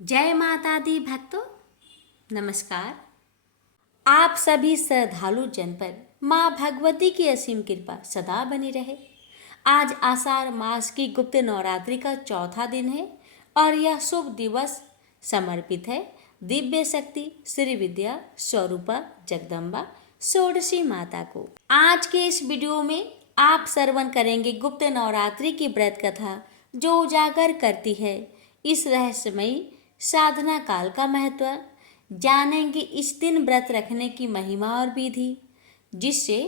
जय माता दी भक्तों, नमस्कार। आप सभी श्रद्धालु जन पर माँ भगवती की असीम कृपा सदा बनी रहे। आज आषाढ़ मास की गुप्त नवरात्रि का चौथा दिन है और यह शुभ दिवस समर्पित है दिव्य शक्ति श्री विद्या स्वरूपा जगदम्बा षोडशी माता को। आज के इस वीडियो में आप श्रवण करेंगे गुप्त नवरात्रि की व्रत कथा जो उजागर करती है इस रहस्यमयी साधना काल का महत्व। जानेंगे इस दिन व्रत रखने की महिमा और विधि जिससे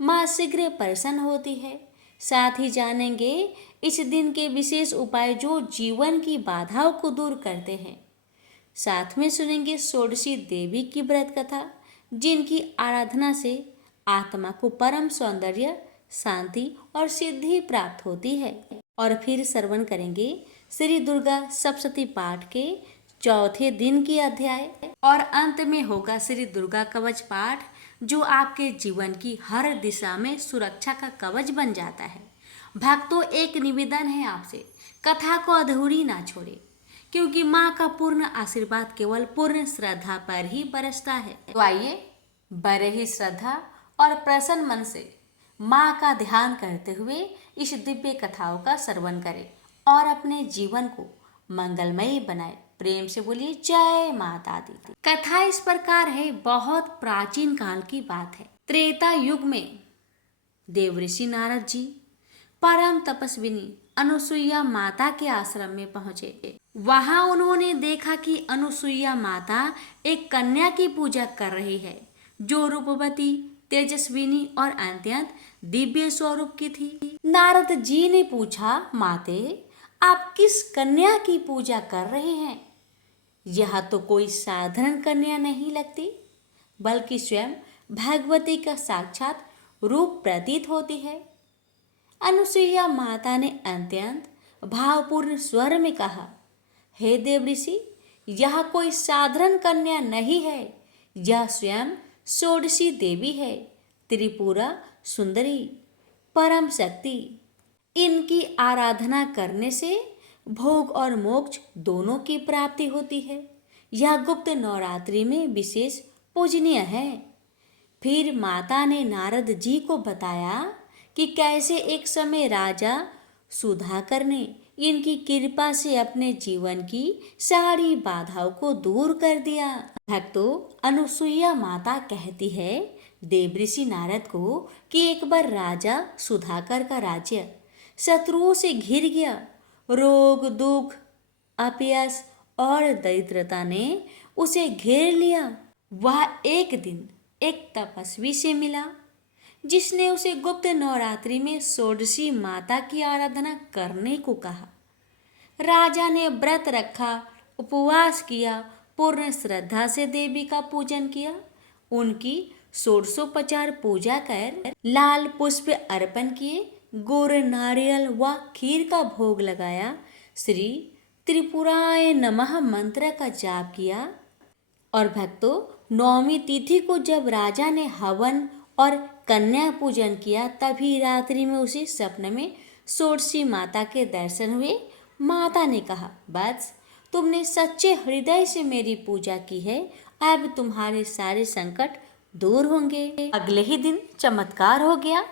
माँ शीघ्र प्रसन्न होती है। साथ ही जानेंगे इस दिन के विशेष उपाय जो जीवन की बाधाओं को दूर करते हैं। साथ में सुनेंगे षोडशी देवी की व्रत कथा जिनकी आराधना से आत्मा को परम सौंदर्य, शांति और सिद्धि प्राप्त होती है। और फिर श्रवण करेंगे श्री दुर्गा सप्तशती पाठ के चौथे दिन की अध्याय और अंत में होगा श्री दुर्गा कवच पाठ जो आपके जीवन की हर दिशा में सुरक्षा का कवच बन जाता है। भक्तों, एक निवेदन है आपसे, कथा को अधूरी ना छोड़े क्योंकि माँ का पूर्ण आशीर्वाद केवल पूर्ण श्रद्धा पर ही बरसता है। तो आइए बड़े ही श्रद्धा और प्रसन्न मन से माँ का ध्यान करते हुए इस दिव्य कथाओं का श्रवण करें और अपने जीवन को मंगलमयी बनाए। प्रेम से बोलिए जय माता दी। कथा इस प्रकार है, बहुत प्राचीन काल की बात है। त्रेता युग में देवऋषि नारद जी परम तपस्विनी अनुसुईया माता के आश्रम में पहुंचे। वहां उन्होंने देखा कि अनुसुईया माता एक कन्या की पूजा कर रही है जो रूपवती, तेजस्विनी और अत्यंत दिव्य स्वरूप की थी। नारद जी ने पूछा, माते आप किस कन्या की पूजा कर रहे हैं? यह तो कोई साधारण कन्या नहीं लगती बल्कि स्वयं भगवती का साक्षात रूप प्रतीत होती है। अनुसुईया माता ने अत्यंत भावपूर्ण स्वर में कहा, हे देवऋषि, यह कोई साधारण कन्या नहीं है, यह स्वयं षोडशी देवी है, त्रिपुरा सुंदरी, परम शक्ति। इनकी आराधना करने से भोग और मोक्ष दोनों की प्राप्ति होती है। यह गुप्त नवरात्रि में विशेष पूजनीय है। फिर माता ने नारद जी को बताया कि कैसे एक समय राजा सुधाकर ने इनकी कृपा से अपने जीवन की सारी बाधाओं को दूर कर दिया। भक्तों, अनुसुईया माता कहती है देवऋषि नारद को कि एक बार राजा सुधाकर का राज्य शत्रुओं से घिर गया। रोग, दुख, अपयश और दरिद्रता ने उसे घेर लिया। वह एक दिन एक तपस्वी से मिला जिसने उसे गुप्त नवरात्रि में षोडशी माता की आराधना करने को कहा। राजा ने व्रत रखा, उपवास किया, पूर्ण श्रद्धा से देवी का पूजन किया। उनकी षोडशोपचार पूजा कर लाल पुष्प अर्पण किए, गुड़, नारियल व खीर का भोग लगाया, श्री त्रिपुराय नमः मंत्र का जाप किया। और भक्तों, नौमी तिथि को जब राजा ने हवन और कन्या पूजन किया तभी रात्रि में उसी सपन में षोडशी माता के दर्शन हुए। माता ने कहा, बस तुमने सच्चे हृदय से मेरी पूजा की है, अब तुम्हारे सारे संकट दूर होंगे। अगले ही दिन चमत्कार हो गया,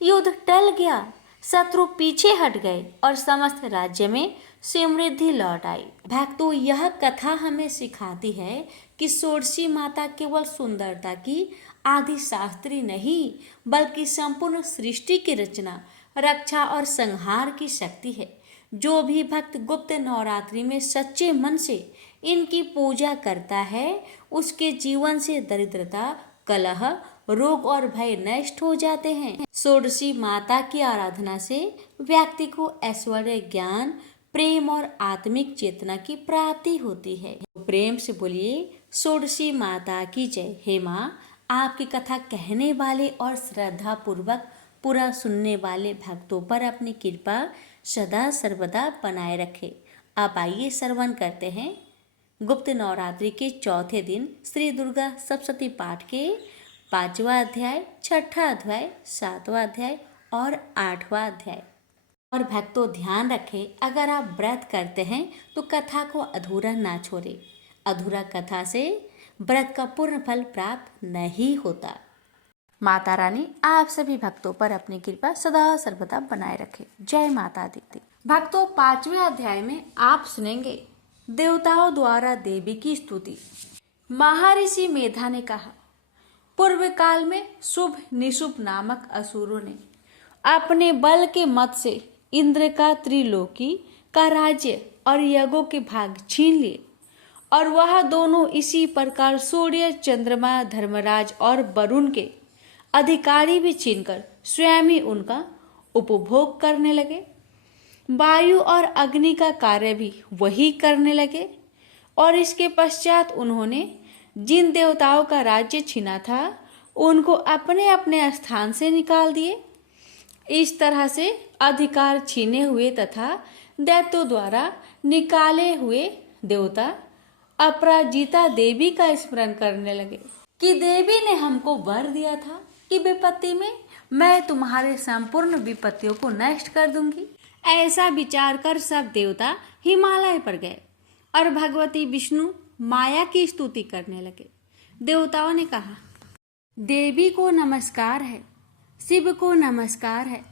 युद्ध टल गया, शत्रु पीछे हट गए और समस्त राज्य में समृद्धि लौट आई। भक्तों, यह कथा हमें सिखाती है कि षोडशी माता केवल सुंदरता की आदि शास्त्री नहीं बल्कि संपूर्ण सृष्टि की रचना, रक्षा और संहार की शक्ति है। जो भी भक्त गुप्त नवरात्रि में सच्चे मन से इनकी पूजा करता है उसके जीवन से दरिद्रता, कलह, रोग और भय नष्ट हो जाते हैं। षोडशी माता की आराधना से व्यक्ति को ऐश्वर्य, ज्ञान, प्रेम और आत्मिक चेतना की प्राप्ति होती है। प्रेम से बोलिए षोडशी माता की जय। हे माँ, आपकी कथा कहने वाले और श्रद्धा पूर्वक पूरा सुनने वाले भक्तों पर अपनी कृपा सदा सर्वदा बनाए रखे। अब आइए श्रवण करते हैं गुप्त नवरात्रि के चौथे दिन श्री दुर्गा सप्तशती पाठ के 5वां अध्याय, 6ठा अध्याय, 7वां अध्याय और 8वां अध्याय। और भक्तों ध्यान रखें, अगर आप व्रत करते हैं तो कथा को अधूरा ना छोड़े। अधूरा कथा से व्रत का पूर्ण फल प्राप्त नहीं होता। माता रानी आप सभी भक्तों पर अपनी कृपा सदा सर्वदा बनाए रखे। जय माता दी। भक्तों 5वें अध्याय में आप सुनेंगे देवताओं द्वारा देवी की स्तुति। महर्षि मेधा ने कहा, पूर्व काल में शुभ निशुभ नामक असुरों ने अपने बल के मत से इंद्र का त्रिलोकी का राज्य और यज्ञों के भाग छीन लिए, और वह दोनों इसी प्रकार सूर्य, चंद्रमा, धर्मराज और वरुण के अधिकारी भी छीनकर स्वयं ही उनका उपभोग करने लगे। वायु और अग्नि का कार्य भी वही करने लगे, और इसके पश्चात उन्होंने जिन देवताओं का राज्य छीना था उनको अपने अपने स्थान से निकाल दिए। इस तरह से अधिकार छीने हुए तथा दैत्यों द्वारा निकाले हुए देवता अपराजिता देवी का स्मरण करने लगे कि देवी ने हमको वर दिया था कि विपत्ति में मैं तुम्हारे संपूर्ण विपत्तियों को नष्ट कर दूंगी। ऐसा विचार कर सब देवता हिमालय पर गए और भगवती विष्णु माया की स्तुति करने लगे। देवताओं ने कहा, देवी को नमस्कार है, शिव को नमस्कार है,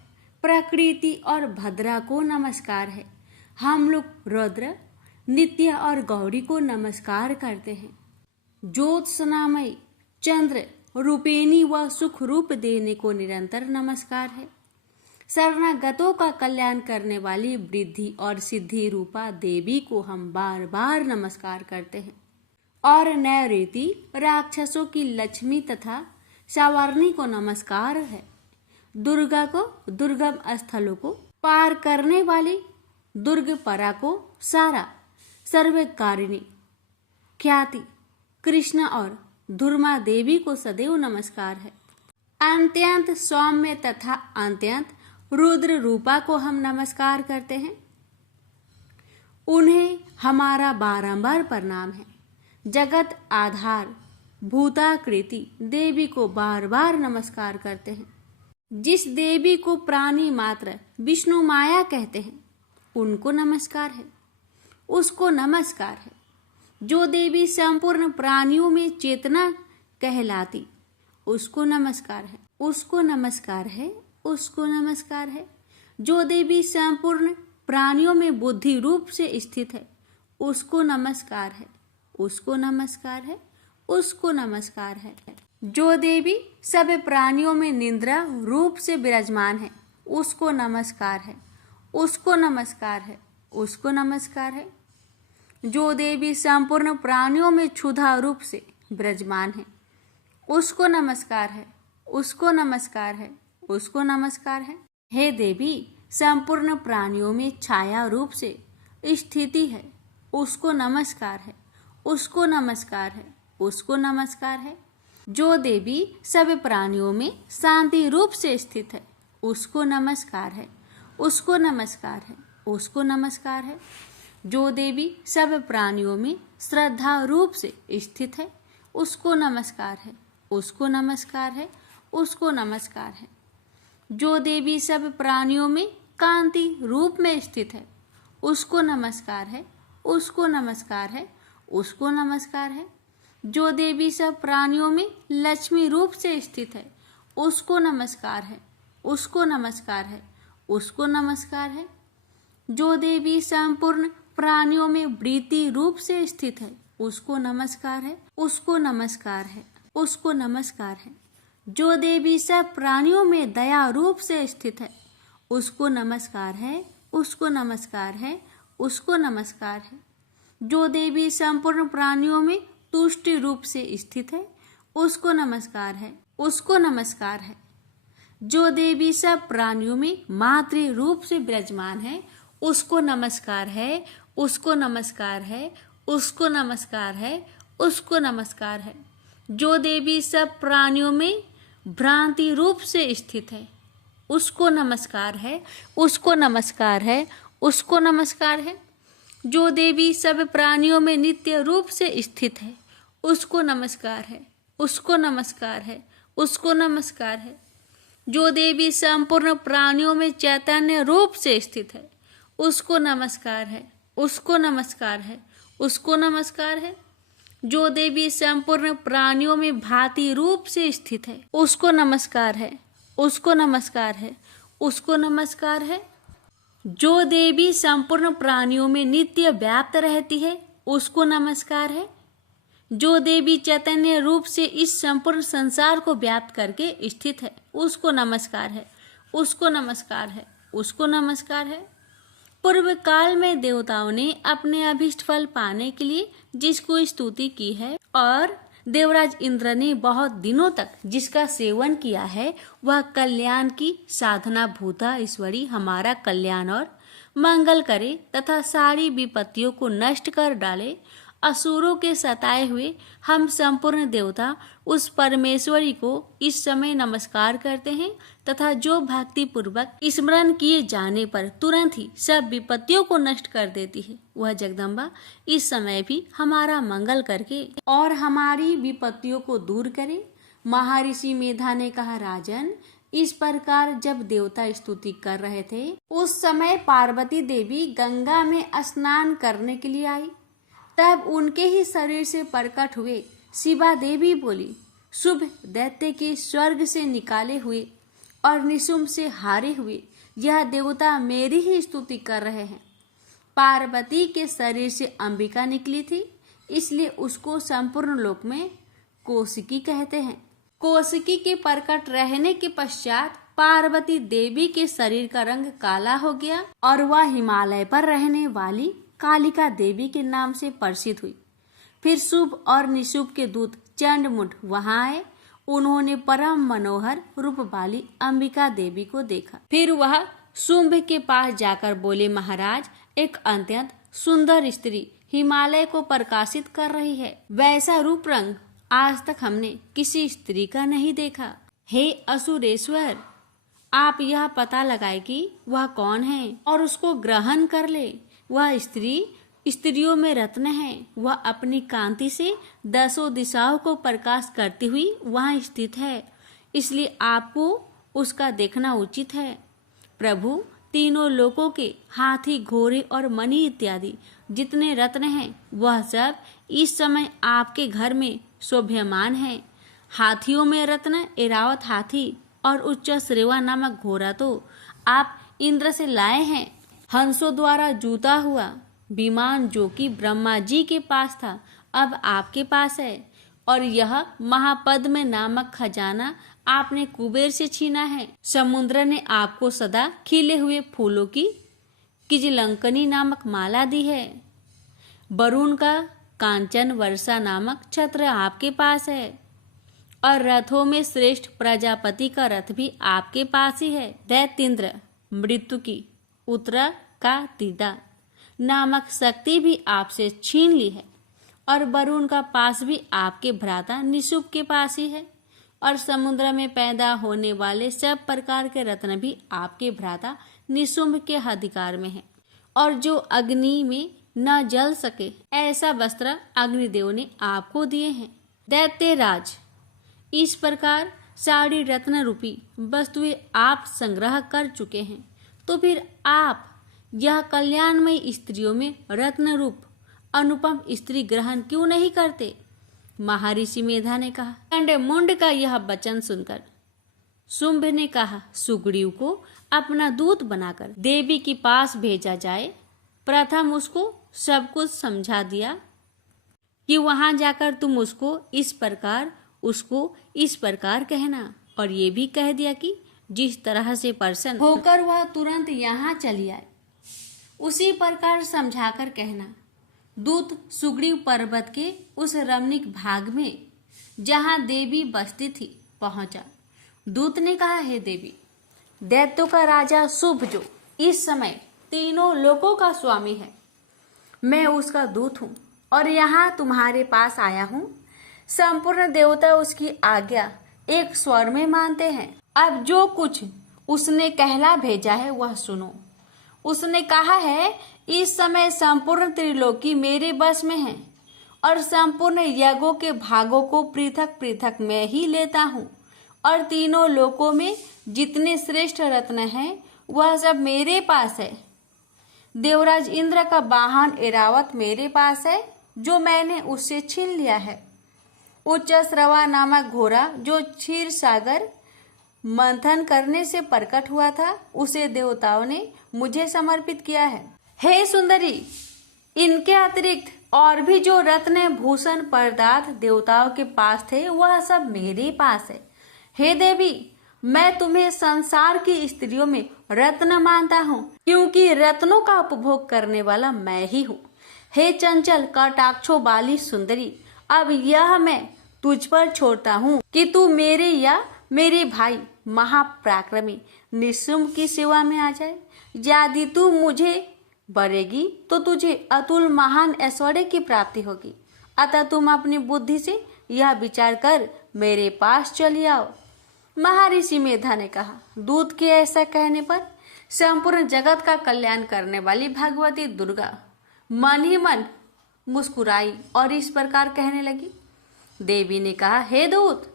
प्रकृति और भद्रा को नमस्कार है। हम लोग रुद्र, नित्य और गौरी को नमस्कार करते हैं। ज्योत्सनामयी, चंद्र रूपिणी व सुख रूप देने को निरंतर नमस्कार है। शरणागतों का कल्याण करने वाली वृद्धि और सिद्धि रूपा देवी को हम बार बार नमस्कार करते हैं। और नैऋति राक्षसों की लक्ष्मी तथा सावर्णी को नमस्कार है। दुर्गा को दुर्गम स्थलों को पार करने वाली दुर्गपरा को सारा सर्वकारिणी ख्याति कृष्ण और धुर्मा देवी को सदैव नमस्कार है। अत्यंत सौम्य तथा अत्यंत रुद्र रूपा को हम नमस्कार करते हैं। उन्हें हमारा बारंबार प्रणाम है। जगत आधार भूताकृति देवी को बार बार नमस्कार करते हैं। जिस देवी को प्राणी मात्र विष्णु माया कहते हैं उनको नमस्कार है, उसको नमस्कार है। जो देवी संपूर्ण प्राणियों में चेतना कहलाती उसको नमस्कार है, उसको नमस्कार है, उसको नमस्कार है। जो देवी संपूर्ण प्राणियों में बुद्धि रूप से स्थित है उसको नमस्कार है, उसको नमस्कार है, उसको नमस्कार है। जो देवी सब प्राणियों में निद्रा रूप से विराजमान है उसको नमस्कार है, उसको नमस्कार है, उसको नमस्कार है। जो देवी संपूर्ण प्राणियों में क्षुधा रूप से विराजमान है उसको नमस्कार है, उसको नमस्कार है, उसको नमस्कार है। हे देवी संपूर्ण प्राणियों में छाया रूप से स्थिति है उसको नमस्कार है, उसको नमस्कार है, उसको नमस्कार है। जो देवी सब प्राणियों में शांति रूप से स्थित है उसको नमस्कार है, उसको नमस्कार है, उसको नमस्कार है। जो देवी सब प्राणियों में श्रद्धा रूप से स्थित है उसको नमस्कार है, उसको नमस्कार है, उसको नमस्कार है। जो देवी सब प्राणियों में कांति रूप में स्थित है उसको नमस्कार है, उसको नमस्कार है, उसको नमस्कार है। जो देवी सब प्राणियों में लक्ष्मी रूप से स्थित है उसको नमस्कार है, उसको नमस्कार है, उसको नमस्कार है। जो देवी संपूर्ण प्राणियों में वृत्ति रूप से स्थित है उसको नमस्कार है, उसको नमस्कार है, उसको नमस्कार है। जो देवी सब प्राणियों में दया रूप से स्थित है उसको नमस्कार है, उसको नमस्कार है, उसको नमस्कार है। जो देवी संपूर्ण प्राणियों में तुष्टि रूप से स्थित है उसको नमस्कार है, उसको नमस्कार है। जो देवी सब प्राणियों में मातृ रूप से विराजमान है उसको नमस्कार है, उसको नमस्कार है, उसको नमस्कार है, उसको नमस्कार है। जो देवी सब प्राणियों में भ्रांति रूप से स्थित है उसको नमस्कार है, उसको नमस्कार है, उसको नमस्कार है। जो देवी सब प्राणियों में नित्य रूप से स्थित है उसको नमस्कार है, उसको नमस्कार है, उसको नमस्कार है। जो देवी संपूर्ण प्राणियों में चैतन्य रूप से स्थित है, उसको नमस्कार है, उसको नमस्कार है, उसको नमस्कार है। जो देवी संपूर्ण प्राणियों में भांति रूप से स्थित है, उसको नमस्कार है, उसको नमस्कार है, उसको नमस्कार है। जो देवी संपूर्ण प्राणियों में नित्य व्याप्त रहती है, उसको नमस्कार है। जो देवी चैतन्य रूप से इस संपूर्ण संसार को व्याप्त करके स्थित है, उसको नमस्कार है, उसको नमस्कार है, उसको नमस्कार है। पूर्व काल में देवताओं ने अपने अभीष्ट फल पाने के लिए जिसको स्तुति की है और देवराज इंद्र ने बहुत दिनों तक जिसका सेवन किया है, वह कल्याण की साधना भूता ईश्वरी हमारा कल्याण और मंगल करे तथा सारी विपत्तियों को नष्ट कर डाले। असुरों के सताए हुए हम संपूर्ण देवता उस परमेश्वरी को इस समय नमस्कार करते हैं तथा जो भक्ति पूर्वक स्मरण किए जाने पर तुरंत ही सब विपत्तियों को नष्ट कर देती है, वह जगदम्बा इस समय भी हमारा मंगल करके और हमारी विपत्तियों को दूर करे। महर्षि मेधा ने कहा, राजन, इस प्रकार जब देवता स्तुति कर रहे थे, उस समय पार्वती देवी गंगा में स्नान करने के लिए आई। तब उनके ही शरीर से प्रकट हुए शिवा देवी बोली, शुभ दैत्य के स्वर्ग से निकाले हुए और निशुंभ से हारे हुए यह देवता मेरी ही स्तुति कर रहे हैं। पार्वती के शरीर से अंबिका निकली थी, इसलिए उसको संपूर्ण लोक में कौशिकी कहते हैं। कौशिकी के प्रकट रहने के पश्चात पार्वती देवी के शरीर का रंग काला हो गया और वह हिमालय पर रहने वाली कालिका देवी के नाम से प्रसिद्ध हुई। फिर शुभ और निशुभ के दूत चंडमुंड वहां आए। उन्होंने परम मनोहर रूप वाली अंबिका देवी को देखा। फिर वह शुंभ के पास जाकर बोले, महाराज, एक अत्यंत सुंदर स्त्री हिमालय को प्रकाशित कर रही है। वैसा रूप रंग आज तक हमने किसी स्त्री का नहीं देखा। हे असुरेश्वर, आप यह पता लगाए कि वह कौन है और उसको ग्रहण कर ले। वह स्त्री स्त्रियों में रत्न है। वह अपनी कांति से दसों दिशाओं को प्रकाश करती हुई वहां स्थित है, इसलिए आपको उसका देखना उचित है। प्रभु, तीनों लोकों के हाथी, घोड़े और मणि इत्यादि जितने रत्न हैं, वह सब इस समय आपके घर में शोभ्यमान है। हाथियों में रत्न ऐरावत हाथी और उच्च श्रेवा नामक घोड़ा तो आप इंद्र से लाए हैं। हंसों द्वारा जूता हुआ विमान जो कि ब्रह्मा जी के पास था, अब आपके पास है। और यह महापद्म नामक खजाना आपने कुबेर से छीना है। समुद्र ने आपको सदा खिले हुए फूलों की किजलंकनी नामक माला दी है। वरुण का कांचन वर्षा नामक छत्र आपके पास है और रथों में श्रेष्ठ प्रजापति का रथ भी आपके पास ही है। दैत्येंद्र मृत्यु की उत्तरा का तीदा नामक शक्ति भी आपसे छीन ली है और वरुण का पास भी आपके भ्राता निशुंभ के पास ही है और समुद्र में पैदा होने वाले सब प्रकार के रत्न भी आपके भ्राता निशुंभ के अधिकार में है। और जो अग्नि में न जल सके ऐसा वस्त्र अग्निदेव ने आपको दिए हैं। दैत्यराज, इस प्रकार सारी रत्न रूपी वस्तुएं आप संग्रह कर चुके हैं, तो फिर आप यह कल्याणमयी स्त्रियों में रत्न रूप अनुपम स्त्री ग्रहण क्यों नहीं करते? महर्षि मेधा ने कहा। चंडमुंड का यह वचन सुनकर शुंभ ने कहा, सुग्रीव को अपना दूत बनाकर देवी के पास भेजा जाए। प्रथम उसको सब कुछ समझा दिया कि वहां जाकर तुम उसको इस प्रकार कहना, और ये भी कह दिया कि जिस तरह से प्रसन्न होकर वह तुरंत यहाँ चली आए, उसी प्रकार समझाकर कहना। दूत सुग्रीव पर्वत के उस रमणीक भाग में जहाँ देवी बसती थी पहुंचा। दूत ने कहा, हे देवी, दैत्यों का राजा शुभ जो इस समय तीनों लोकों का स्वामी है, मैं उसका दूत हूँ और यहाँ तुम्हारे पास आया हूँ। संपूर्ण देवता उसकी आज्ञा एक स्वर में मानते हैं। अब जो कुछ उसने कहला भेजा है वह सुनो। उसने कहा है, इस समय संपूर्ण त्रिलोकी मेरे बस में है और संपूर्ण यज्ञों के भागों को पृथक पृथक मैं ही लेता हूँ और तीनों लोकों में जितने श्रेष्ठ रत्न हैं वह सब मेरे पास है। देवराज इंद्र का वाहन ऐरावत मेरे पास है, जो मैंने उससे छीन लिया है। उच्च श्रवा नामक घोड़ा जो क्षीर सागर मंथन करने से प्रकट हुआ था, उसे देवताओं ने मुझे समर्पित किया है। हे सुंदरी, इनके अतिरिक्त और भी जो रत्न भूषण पदार्थ देवताओं के पास थे वह सब मेरे पास है। हे देवी, मैं तुम्हें संसार की स्त्रियों में रत्न मानता हूँ, क्योंकि रत्नों का उपभोग करने वाला मैं ही हूँ। हे चंचल कटाक्षों वाली सुंदरी, अब यह मैं तुझ पर छोड़ता हूँ कि तू मेरे या मेरे भाई महापराक्रमी निशुम्भ की सेवा में आ जाए। यदि तू मुझे बरेगी तो तुझे अतुल महान ऐश्वर्य की प्राप्ति होगी। अतः तुम अपनी बुद्धि से यह विचार कर मेरे पास चली आओ। महर्षि मेधा ने कहा। दूत के ऐसा कहने पर संपूर्ण जगत का कल्याण करने वाली भगवती दुर्गा मन ही मन मुस्कुराई और इस प्रकार कहने लगी। देवी ने कहा, हे दूत,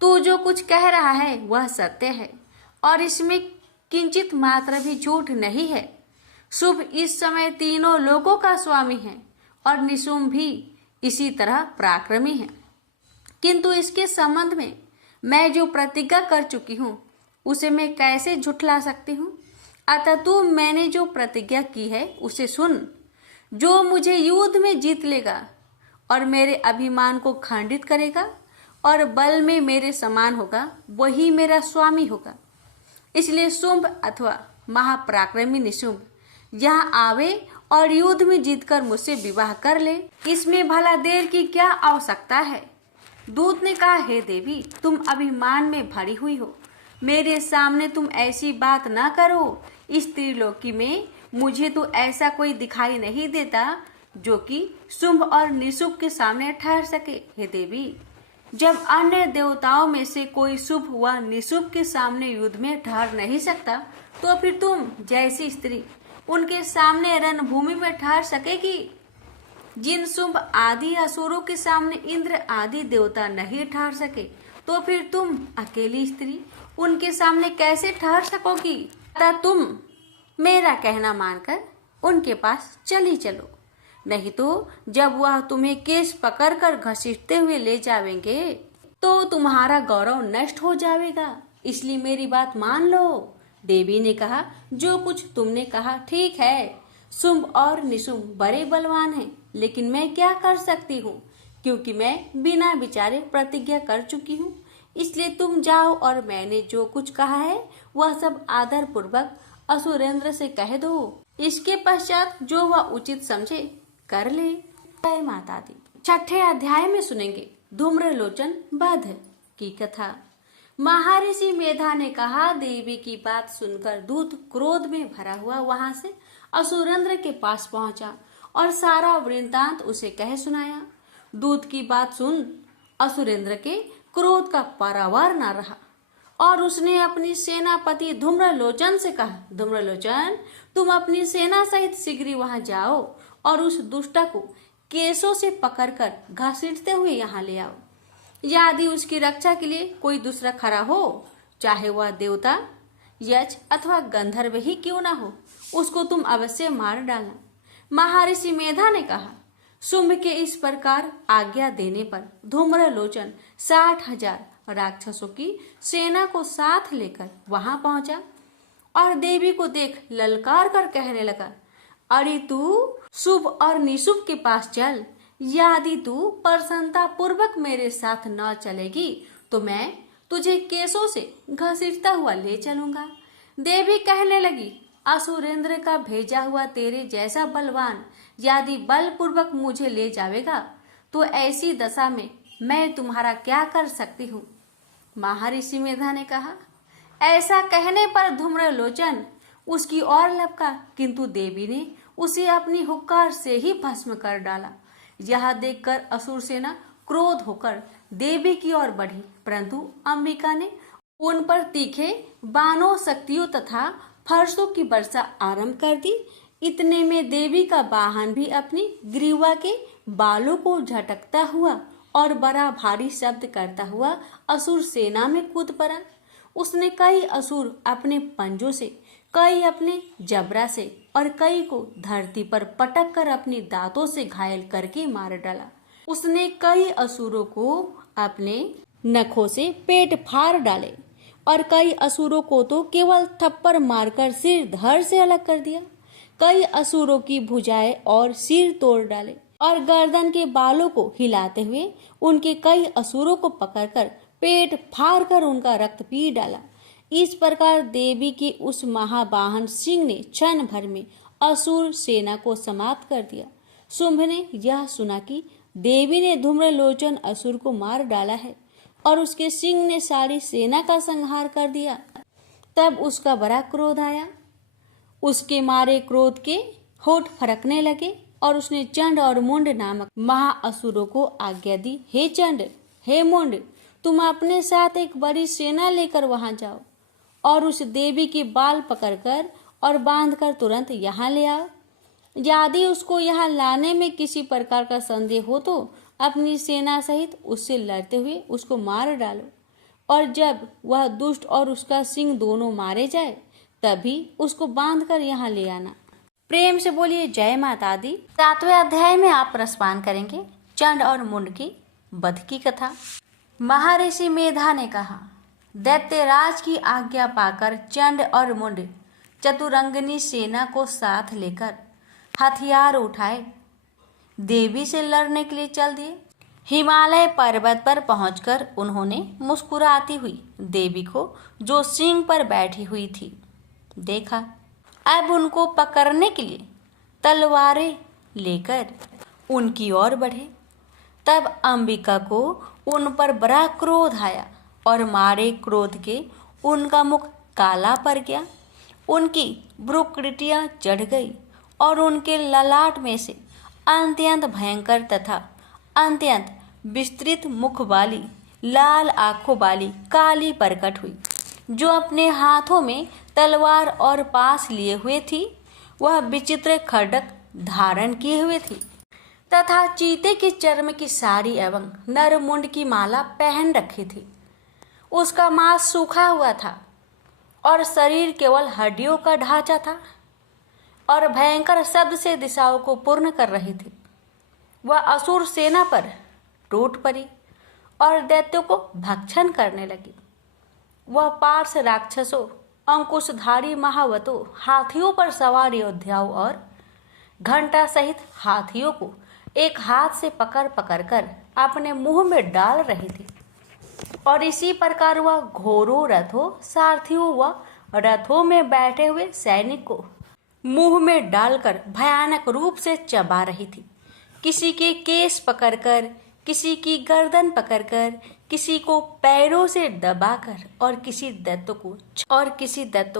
तू जो कुछ कह रहा है वह सत्य है और इसमें किंचित मात्र भी झूठ नहीं है। शुभ इस समय तीनों लोकों का स्वामी है और निशुम्भ भी इसी तरह पराक्रमी है, किंतु इसके संबंध में मैं जो प्रतिज्ञा कर चुकी हूँ उसे मैं कैसे झुठला सकती हूँ। अतः तू मैंने जो प्रतिज्ञा की है उसे सुन। जो मुझे युद्ध में जीत लेगा और मेरे अभिमान को खंडित करेगा और बल में मेरे समान होगा, वही मेरा स्वामी होगा। इसलिए शुंभ अथवा महापराक्रमी निशुंभ यहाँ आवे और युद्ध में जीतकर मुझसे विवाह कर ले। इसमें भला देर की क्या आवश्यकता है। दूत ने कहा, हे देवी, तुम अभिमान में भरी हुई हो, मेरे सामने तुम ऐसी बात ना करो। इस त्रिलोकी में मुझे तो ऐसा कोई दिखाई नहीं देता जो कि शुंभ और निशुंभ के सामने ठहर सके। हे देवी, जब अन्य देवताओं में से कोई शुंभ व निशुंभ के सामने युद्ध में ठहर नहीं सकता, तो फिर तुम जैसी स्त्री उनके सामने रणभूमि में ठहर सकेगी। जिन शुंभ आदि असुरों के सामने इंद्र आदि देवता नहीं ठहर सके, तो फिर तुम अकेली स्त्री उनके सामने कैसे ठहर सकोगी। अतः तुम मेरा कहना मानकर उनके पास चली चलो, नहीं तो जब वह तुम्हें केस पकड़कर घसीटते हुए ले जावेंगे तो तुम्हारा गौरव नष्ट हो जाएगा। इसलिए मेरी बात मान लो। देवी ने कहा, जो कुछ तुमने कहा ठीक है। शुंभ और निशुंभ बड़े बलवान हैं, लेकिन मैं क्या कर सकती हूँ, क्योंकि मैं बिना विचारे प्रतिज्ञा कर चुकी हूँ। इसलिए तुम जाओ और मैंने जो कुछ कहा है वह सब आदर पूर्वक असुरेंद्र से कह दो। इसके पश्चात जो वह उचित समझे कर ले। जय माता दी। छठे अध्याय में सुनेंगे धूम्रलोचन वध की कथा। महर्षि मेधा ने कहा, देवी की बात सुनकर दूत क्रोध में भरा हुआ वहां से असुरेंद्र के पास पहुंचा और सारा वृत्तांत उसे कह सुनाया। दूत की बात सुन असुरेंद्र के क्रोध का पारावार न रहा और उसने अपनी सेनापति धूम्रलोचन से कहा, धूम्रलोचन, तुम अपनी सेना सहित शीघ्र वहां जाओ और उस दुष्टा को केसों से पकड़कर घसीटते हुए यहाँ ले आओ। यदि उसकी रक्षा के लिए कोई दूसरा खड़ा हो, चाहे वह देवता, यक्ष अथवा गंधर्व ही क्यों ना हो, उसको तुम अवश्य मार डालना। महर्षि मेधा ने कहा। शुंभ के इस प्रकार आज्ञा देने पर धूम्रलोचन 60,000 राक्षसों की सेना को साथ लेकर वहां पहुंचा और देवी को देख ललकार कर कहने लगा, अरे तू शुभ और निशुभ के पास चल। यदि तू प्रसन्नता पूर्वक मेरे साथ न चलेगी तो मैं तुझे केसों से घसीटता हुआ ले चलूंगा। देवी कहने लगी, असुरेंद्र का भेजा हुआ तेरे जैसा बलवान यदि बलपूर्वक मुझे ले जावेगा तो ऐसी दशा में मैं तुम्हारा क्या कर सकती हूँ। महर्षि मेधा ने कहा। ऐसा कहने पर धूम्रलोचन उसकी ओर लपका, किंतु देवी ने उसे अपनी हुक्कार से ही भस्म कर डाला। यह देखकर असुर सेना क्रोध होकर देवी की ओर बढ़ी, परंतु अंबिका ने उन पर तीखे बाणों, शक्तियों तथा फरसों की वर्षा आरंभ कर दी। इतने में देवी का वाहन भी अपनी ग्रीवा के बालों को झटकता हुआ और बड़ा भारी शब्द करता हुआ असुर सेना में कूद पड़ा। उसने कई असुर अपने पंजों से, कई अपने जबड़ा से और कई को धरती पर पटक कर अपने दांतों से घायल करके मार डाला। उसने कई असुरों को अपने नखों से पेट फाड़ डाले और कई असुरों को तो केवल थप्पड़ मारकर सिर धड़ से अलग कर दिया। कई असुरों की भुजाएं और सिर तोड़ डाले और गर्दन के बालों को हिलाते हुए उनके कई असुरों को पकड़कर पेट फाड़ कर उनका रक्त पी डाला। इस प्रकार देवी के उस महावाहन सिंह ने क्षण भर में असुर सेना को समाप्त कर दिया। शुंभ ने यह सुना कि देवी ने धूम्रलोचन असुर को मार डाला है और उसके सिंह ने सारी सेना का संहार कर दिया। तब उसका बड़ा क्रोध आया। उसके मारे क्रोध के होठ फरकने लगे और उसने चंड और मुंड नामक महाअसुरों को आज्ञा दी, हे चंड, हे मुंड, तुम अपने साथ एक बड़ी सेना लेकर वहां जाओ और उस देवी के बाल पकड़कर और बांधकर तुरंत यहाँ ले आओ। यदि उसको यहाँ लाने में किसी प्रकार का संदेह हो तो अपनी सेना सहित उससे लड़ते हुए उसको मार डालो, और जब वह दुष्ट और उसका सिंह दोनों मारे जाए तभी उसको बांधकर यहाँ ले आना। प्रेम से बोलिए जय माता दी। 7वें अध्याय में आप रसपान करेंगे चंड और मुंड की वध की कथा। महर्षि मेधा ने कहा, दैत्यराज की आज्ञा पाकर चंड और मुंड चतुरंगिनी सेना को साथ लेकर हथियार उठाए देवी से लड़ने के लिए चल दिए। हिमालय पर्वत पर पहुंचकर उन्होंने मुस्कुराती हुई देवी को, जो सिंह पर बैठी हुई थी, देखा। अब उनको पकड़ने के लिए तलवारें लेकर उनकी ओर बढ़े। तब अंबिका को उन पर बड़ा क्रोध आया और मारे क्रोध के उनका मुख काला पड़ गया, उनकी भ्रुकुटियां चढ़ गई और उनके ललाट में से अत्यंत भयंकर तथा अत्यंत विस्तृत मुख वाली लाल आंखों वाली काली प्रकट हुई, जो अपने हाथों में तलवार और पास लिए हुए थी। वह विचित्र खड्ग धारण किए हुए थी तथा चीते के चर्म की साड़ी एवं नरमुंड की माला पहन रखी थी। उसका मांस सूखा हुआ था और शरीर केवल हड्डियों का ढांचा था और भयंकर शब्द से दिशाओं को पूर्ण कर रही थी। वह असुर सेना पर टूट पड़ी और दैत्यों को भक्षण करने लगी। वह पार्श राक्षसों, अंकुशधारी महावतों, हाथियों पर सवार योद्धाओं और घंटा सहित हाथियों को एक हाथ से पकड़ पकड़ कर अपने मुंह में डाल रही थी, और इसी प्रकार वह घोड़ों, रथों, सारथियों व रथों में बैठे हुए सैनिक को मुंह में डालकर भयानक रूप से चबा रही थी। किसी के केस पकड़कर, किसी की गर्दन पकड़कर, किसी को पैरों से दबाकर और किसी दैत्य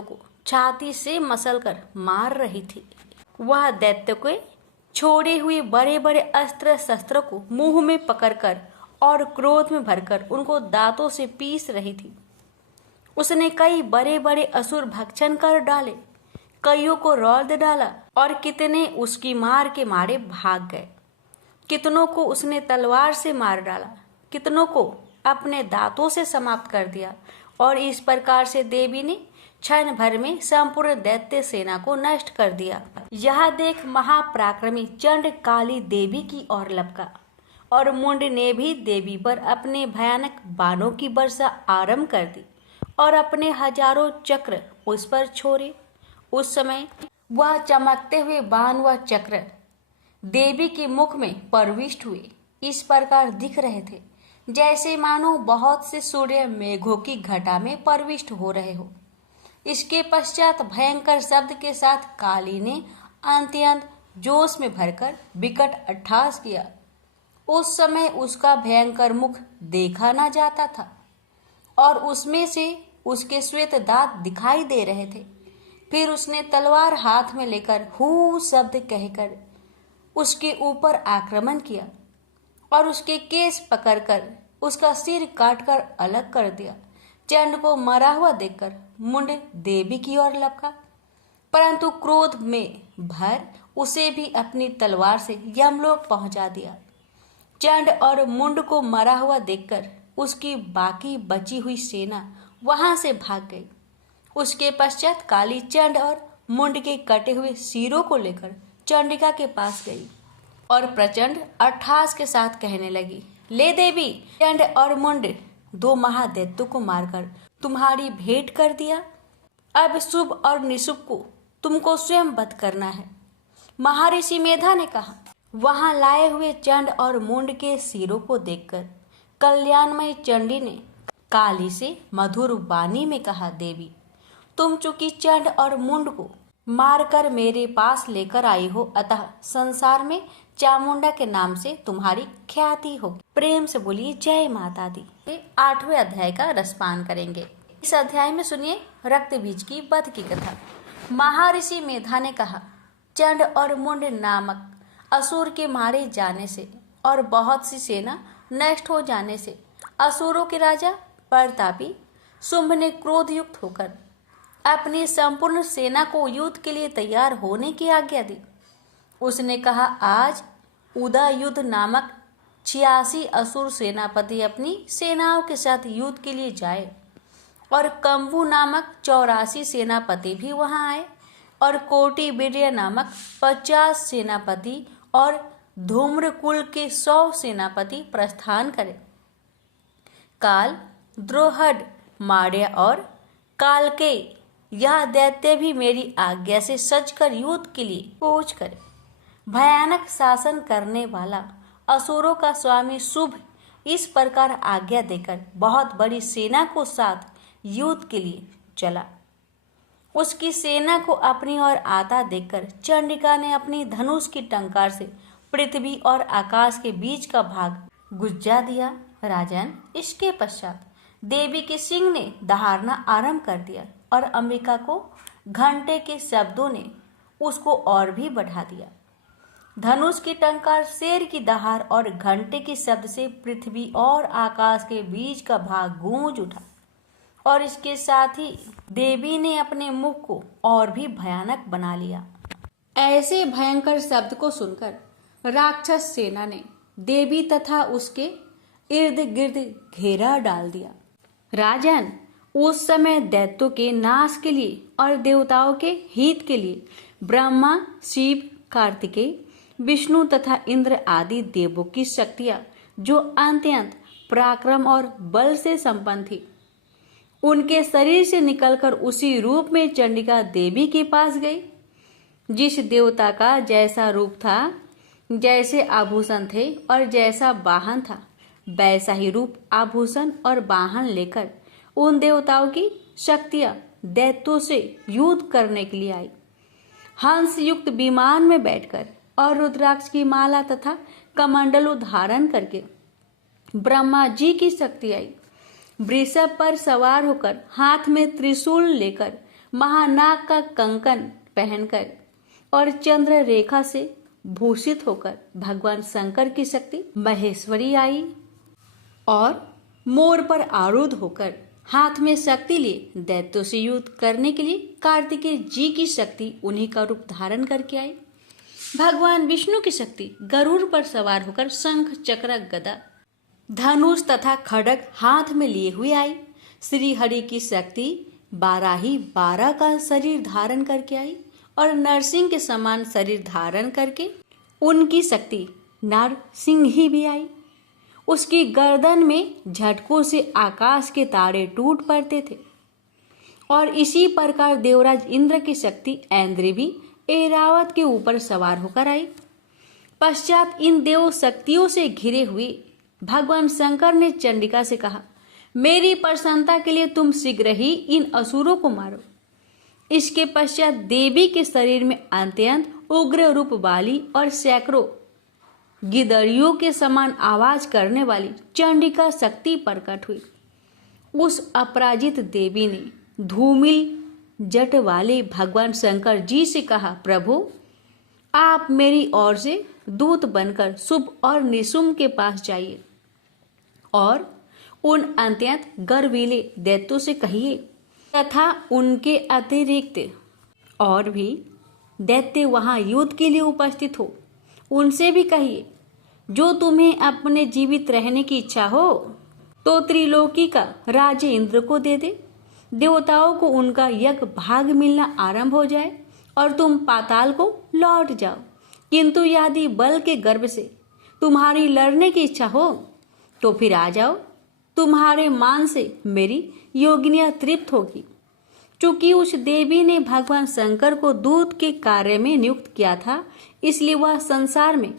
को छाती से मसलकर मार रही थी। वह दैत्य के छोड़े हुए बड़े बड़े अस्त्र शस्त्र को मुंह में पकड़कर और क्रोध में भरकर उनको दांतों से पीस रही थी। उसने कई बड़े बड़े असुर भक्षण कर डाले, कईयों को रौंद डाला और कितने उसकी मार के मारे भाग गए। कितनों को उसने तलवार से मार डाला, कितनों को अपने दांतों से समाप्त कर दिया, और इस प्रकार से देवी ने क्षण भर में संपूर्ण दैत्य सेना को नष्ट कर दिया। यह देख महापराक्रमी चंड काली देवी की ओर लपका और मुंड ने भी देवी पर अपने भयानक बाणों की वर्षा आरंभ कर दी और अपने हजारों चक्र उस पर छोड़े। उस समय वह चमकते हुए बाण व चक्र देवी के मुख में प्रविष्ट हुए इस प्रकार दिख रहे थे, जैसे मानो बहुत से सूर्य मेघों की घटा में प्रविष्ट हो रहे हो। इसके पश्चात भयंकर शब्द के साथ काली ने अत्यंत जोश में भरकर विकट अट्टहास किया। उस समय उसका भयंकर मुख देखा न जाता था और उसमें से उसके श्वेत दांत दिखाई दे रहे थे। फिर उसने तलवार हाथ में लेकर हू शब्द कहकर उसके ऊपर आक्रमण किया और उसके केस पकड़कर उसका सिर काटकर अलग कर दिया। चंड को मरा हुआ देखकर मुंड देवी की ओर लपका, परंतु क्रोध में भर उसे भी अपनी तलवार से यमलोक पहुंचा दिया। चंड और मुंड को मरा हुआ देखकर उसकी बाकी बची हुई सेना वहां से भाग गई। उसके पश्चात काली चंड और मुंड के कटे हुए सिरों को लेकर चंडिका के पास गई और प्रचंड अट्ठास के साथ कहने लगी, ले देवी, चंड और मुंड दो महादैत्यों को मारकर तुम्हारी भेंट कर दिया। अब शुभ और निशुभ को तुमको स्वयं वध करना है। महर्षि मेधा ने कहा। वहां लाए हुए चंड और मुंड के सिरों को देखकर कल्याणमयी चंडी ने काली से मधुर वाणी में कहा, देवी, तुम चूंकि चंड और मुंड को मारकर मेरे पास लेकर आई हो, अतः संसार में चामुंडा के नाम से तुम्हारी ख्याति होगी। प्रेम से बोलिए जय माता दी। 8वें अध्याय का रसपान करेंगे। इस अध्याय में सुनिए रक्त बीज की वध की कथा। महर्षि मेधा ने कहा, चंड और मुंड नामक असुर के मारे जाने से और बहुत सी सेना नष्ट हो जाने से असुरों के राजा प्रतापी शुंभ ने क्रोध युक्त होकर अपनी संपूर्ण सेना को युद्ध के लिए तैयार होने की आज्ञा दी। उसने कहा, आज उदयुद्ध नामक 86 असुर सेनापति अपनी सेनाओं के साथ युद्ध के लिए जाए और कंबू नामक 84 सेनापति भी वहां आए और कोटि वीर्य नामक 50 सेनापति और धूम्रकुल के 100 सेनापति प्रस्थान करे। काल, द्रोहड, मार्य और कालके यह दैत्य भी मेरी आज्ञा से सजकर युद्ध के लिए कूच करे। भयानक शासन करने वाला असुरों का स्वामी शुभ इस प्रकार आज्ञा देकर बहुत बड़ी सेना को साथ युद्ध के लिए चला। उसकी सेना को अपनी ओर आता देखकर चंडिका ने अपनी धनुष की टंकार से पृथ्वी और आकाश के बीच का भाग गुज्जा दिया। राजन, इसके पश्चात देवी के सिंह ने दहाड़ना आरंभ कर दिया और अंबिका को घंटे के शब्दों ने उसको और भी बढ़ा दिया। धनुष की टंकार, शेर की दहाड़ और घंटे के शब्द से पृथ्वी और आकाश के बीच का भाग गूंज उठा और इसके साथ ही देवी ने अपने मुख को और भी भयानक बना लिया। ऐसे भयंकर शब्द को सुनकर राक्षस सेना ने देवी तथा उसके इर्द गिर्द घेरा डाल दिया। राजन, उस समय दैत्यों के नाश के लिए और देवताओं के हित के लिए ब्रह्मा, शिव, कार्तिकेय, विष्णु तथा इंद्र आदि देवों की शक्तियां जो अत्यंत पराक्रम और बल से संपन्न थी, उनके शरीर से निकलकर उसी रूप में चंडिका देवी के पास गई। जिस देवता का जैसा रूप था, जैसे आभूषण थे और जैसा वाहन था, वैसा ही रूप, आभूषण और वाहन लेकर उन देवताओं की शक्तियां दैत्यों से युद्ध करने के लिए आई। हंस युक्त विमान में बैठकर और रुद्राक्ष की माला तथा कमंडलू धारण करके ब्रह्मा जी की शक्ति आई। वृषभ पर सवार होकर, हाथ में त्रिशूल लेकर, महानाग का कंकन पहनकर और चंद्र रेखा से भूषित होकर भगवान शंकर की शक्ति महेश्वरी आई और मोर पर आरूढ़ होकर हाथ में शक्ति लिए दैत्यों से युद्ध करने के लिए कार्तिकेय जी की शक्ति उन्हीं का रूप धारण करके आई। भगवान विष्णु की शक्ति गरुड़ पर सवार होकर शंख, चक्र, गदा, धनुष तथा खड्ग हाथ में लिए हुए आई। श्री हरि की शक्ति 12 का शरीर धारण करके आई और नरसिंह के समान शरीर धारण करके उनकी शक्ति नरसिंह भी आई। उसकी गर्दन में झटकों से आकाश के तारे टूट पड़ते थे और इसी प्रकार देवराज इंद्र की शक्ति ऐन्द्री भी ऐरावत के ऊपर सवार होकर आई। पश्चात इन देव शक्तियों से घिरे हुए भगवान शंकर ने चंडिका से कहा, मेरी प्रसन्नता के लिए तुम शीघ्र ही इन असुरों को मारो। इसके पश्चात देवी के शरीर में अत्यंत उग्र रूप वाली और सैकड़ों गिदड़ियों के समान आवाज करने वाली चंडिका शक्ति प्रकट हुई। उस अपराजित देवी ने धूमिल जट वाले भगवान शंकर जी से कहा, प्रभु, आप मेरी ओर से दूत बनकर शुभ और निशुंभ के पास जाइए और उन अत्यंत गर्वीले दैत्यों से कहिए तथा उनके अतिरिक्त और भी दैत्य वहां युद्ध के लिए उपस्थित हो, उनसे भी कहिए, जो तुम्हें अपने जीवित रहने की इच्छा हो तो त्रिलोकी का राज्य इंद्र को दे दे। देवताओं को उनका यज्ञ भाग मिलना आरंभ हो जाए और तुम पाताल को लौट जाओ। किंतु यदि बल के गर्भ से तुम्हारी लड़ने की इच्छा हो तो फिर आ जाओ। तुम्हारे मान से मेरी योगिनियां तृप्त होगी। चूंकि उस देवी ने भगवान शंकर को दूत के कार्य में नियुक्त किया था, इसलिए वह संसार में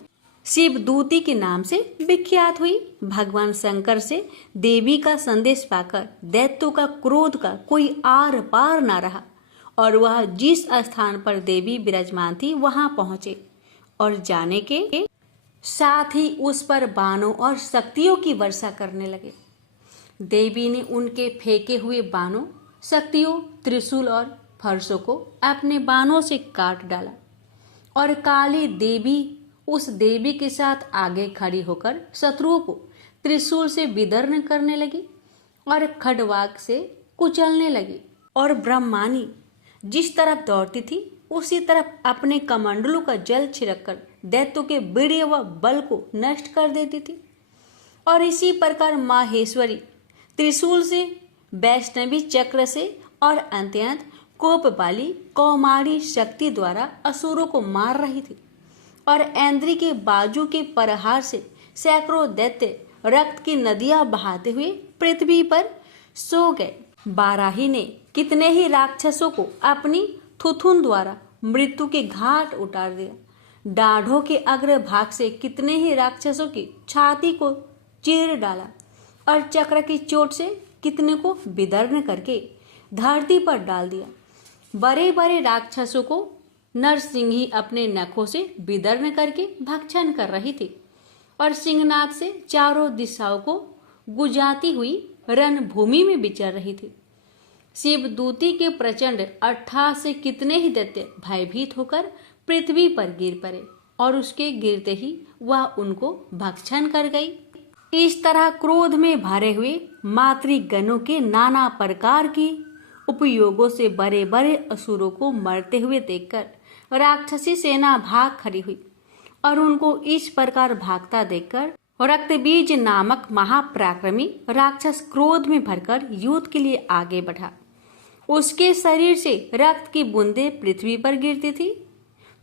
शिव दूती के नाम से विख्यात हुई। भगवान शंकर से देवी का संदेश पाकर दैत्यों का क्रोध का कोई आर पार ना रहा और वह जिस स्थान पर देवी विराजमान थी वहां पहुंचे और जाने के साथ ही उस पर बाणों और शक्तियों की वर्षा करने लगे। देवी ने उनके फेंके हुए बाणों, शक्तियों, त्रिशूल और फरसों को अपने बाणों से काट डाला और काली देवी उस देवी के साथ आगे खड़ी होकर शत्रुओं को त्रिशूल से विदर्न करने लगी और खड्वाक से कुचलने लगी। और ब्रह्मानी जिस तरफ दौड़ती थी उसी तरफ अपने कमंडलों का जल छिड़ककर दैत्यों के वीर्य व बल को नष्ट कर देती थी। और इसी प्रकार माहेश्वरी त्रिशूल से, वैष्णवी चक्र से और अत्यंत कोप वाली कौमारी शक्ति द्वारा असुरों को मार रही थी। और ऐन्द्री के बाजू के प्रहार से सैकड़ों दैत्य रक्त की नदियां बहाते हुए पृथ्वी पर सो गए। बाराही ने कितने ही राक्षसों को अपनी थुथुन द्वारा मृत्यु के घाट उतार दिया। डाढ़ों के अग्रभाग से कितने ही राक्षसों की छाती को चीर डाला और चक्र की चोट से कितने को विदर्न करके धरती पर डाल दिया। बड़े बड़े राक्षसों को नरसिंही अपने नखों से विदर्न करके भक्षण कर रही थी और सिंहनाद से चारों दिशाओं को गुजाती हुई रणभूमि में विचर रही थी। शिवदूती के प्रचंड अट्ठास से कितने ही दैत्य भयभीत होकर पृथ्वी पर गिर पड़े और उसके गिरते ही वह उनको भक्षण कर गई। इस तरह क्रोध में भरे हुए मातृगणों के नाना प्रकार की उपयोगों से बड़े बड़े असुरों को मरते हुए देखकर राक्षसी सेना भाग खड़ी हुई और उनको इस प्रकार भागता देखकर रक्तबीज नामक महापराक्रमी राक्षस क्रोध में भरकर युद्ध के लिए आगे बढ़ा। उसके शरीर से रक्त की बूंदें पृथ्वी पर गिरती थी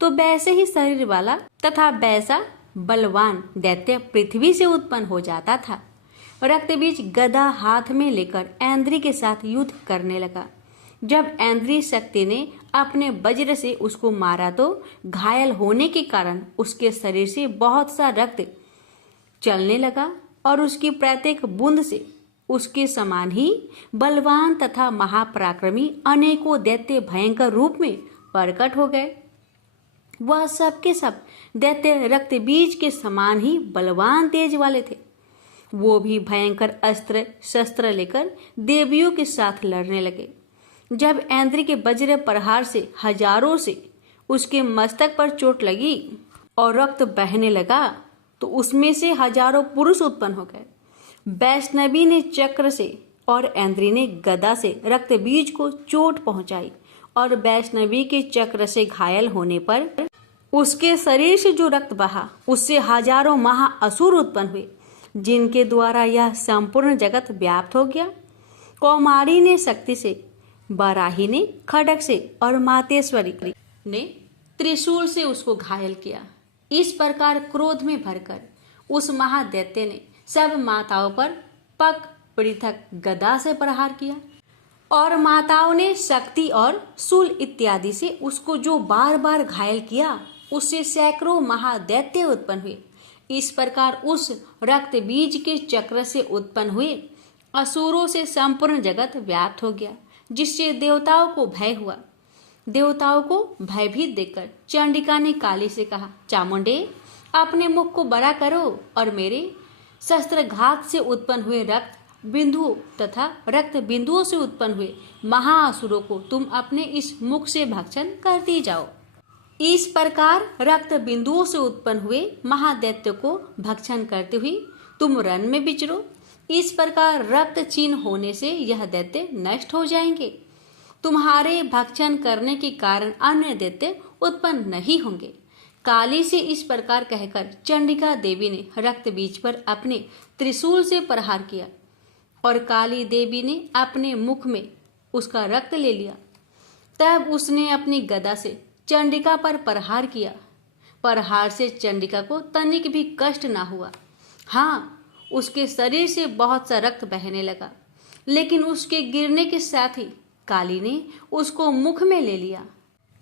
तो वैसे ही शरीर वाला तथा वैसा बलवान दैत्य पृथ्वी से उत्पन्न हो जाता था। रक्तबीज गदा हाथ में लेकर ऐन्द्री के साथ युद्ध करने लगा। जब ऐन्द्री शक्ति ने अपने वज्र से उसको मारा तो घायल होने के कारण उसके शरीर से बहुत सा रक्त चलने लगा और उसकी प्रत्येक बूंद से उसके समान ही बलवान तथा महापराक्रमी अनेकों दैत्य भयंकर रूप में प्रकट हो गए। वह सब के सब दैत्य रक्तबीज के समान ही बलवान तेज वाले थे। वो भी भयंकर अस्त्र शस्त्र लेकर देवियों के साथ लड़ने लगे। जब ऐन्द्री के वज्र प्रहार से हजारों से उसके मस्तक पर चोट लगी और रक्त बहने लगा तो उसमें से हजारों पुरुष उत्पन्न हो गए। वैष्णवी ने चक्र से और ऐन्द्री ने गदा से रक्तबीज को चोट पहुंचाई और वैष्णवी के चक्र से घायल होने पर उसके शरीर से जो रक्त बहा उससे हजारों महाअसुर उत्पन्न हुए जिनके द्वारा यह संपूर्ण जगत व्याप्त हो गया। कौमारी ने शक्ति से, बाराही ने खड्ग से और मातेश्वरी ने त्रिशूल से उसको घायल किया। इस प्रकार क्रोध में भरकर उस महादैत्य ने सब माताओं पर पग पृथक गदा से प्रहार किया और माताओं ने शक्ति और शूल इत्यादि से उसको जो बार बार घायल किया उससे सैकड़ों महादैत्य उत्पन्न हुए। इस प्रकार उस रक्त बीज के चक्र से उत्पन्न हुए असुरों से संपूर्ण जगत व्याप्त हो गया, जिससे देवताओं को भय हुआ। देवताओं को भयभीत देखकर चंडिका ने काली से कहा, चामुंडे अपने मुख को बड़ा करो और मेरे शस्त्रघात से उत्पन्न हुए रक्त बिंदुओं तथा रक्त बिंदुओं से उत्पन्न हुए महाअसुरों को तुम अपने इस मुख से भक्षण करती जाओ। इस प्रकार रक्त बिंदुओं से उत्पन्न हुए महादैत्य को भक्षण करते हुए तुम रण में विचरो। इस प्रकार रक्त चिन्ह होने से यह दैत्य नष्ट हो जाएंगे। तुम्हारे भक्षण करने के कारण अन्य दैत्य उत्पन्न नहीं होंगे। काली से इस प्रकार कहकर चंडिका देवी ने रक्त बीज पर अपने त्रिशूल से प्रहार किया और काली देवी ने अपने मुख में उसका रक्त ले लिया। तब उसने अपनी गदा से चंडिका पर प्रहार किया। प्रहार से चंडिका को तनिक भी कष्ट ना हुआ। हाँ, उसके शरीर से बहुत सा रक्त बहने लगा, लेकिन उसके गिरने के साथ ही काली ने उसको मुख में ले लिया।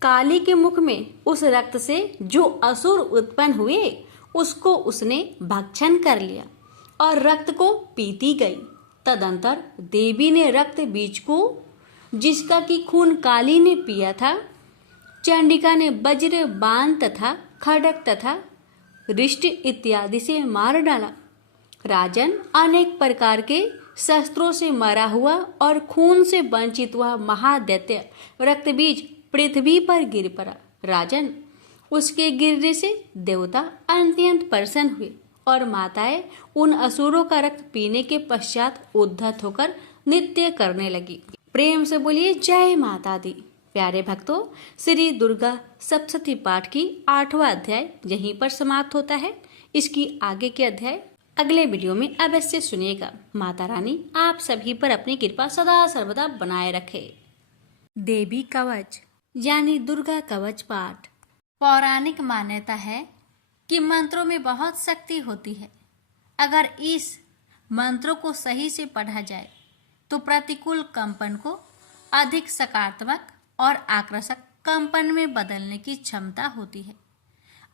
काली के मुख में उस रक्त से जो असुर उत्पन्न हुए उसको उसने भक्षण कर लिया और रक्त को पीती गई। तदंतर देवी ने रक्त बीज को, जिसका कि खून काली ने पिया था, चंडिका ने वज्र, बाण तथा खड्ग तथा रिष्ट इत्यादि से मार डाला। राजन, अनेक प्रकार के शस्त्रों से मरा हुआ और खून से वंचित हुआ महादैत्य रक्तबीज पृथ्वी पर गिर पड़ा। राजन, उसके गिरने से देवता अत्यंत प्रसन्न हुए और माताएं उन असुरों का रक्त पीने के पश्चात उद्धत होकर नृत्य करने लगी। प्रेम से बोलिए जय माता दी। प्यारे भक्तों, श्री दुर्गा सप्तशती पाठ की 8वां अध्याय यहीं पर समाप्त होता है। इसकी आगे के अध्याय अगले वीडियो में अवश्य सुनिएगा। माता रानी आप सभी पर अपनी कृपा सदा सर्वदा बनाए रखे। देवी कवच यानी दुर्गा कवच पाठ। पौराणिक मान्यता है कि मंत्रों में बहुत शक्ति होती है। अगर इस मंत्रों को सही से पढ़ा जाए तो प्रतिकूल कंपन को अधिक सकारात्मक और आकर्षक कंपन में बदलने की क्षमता होती है।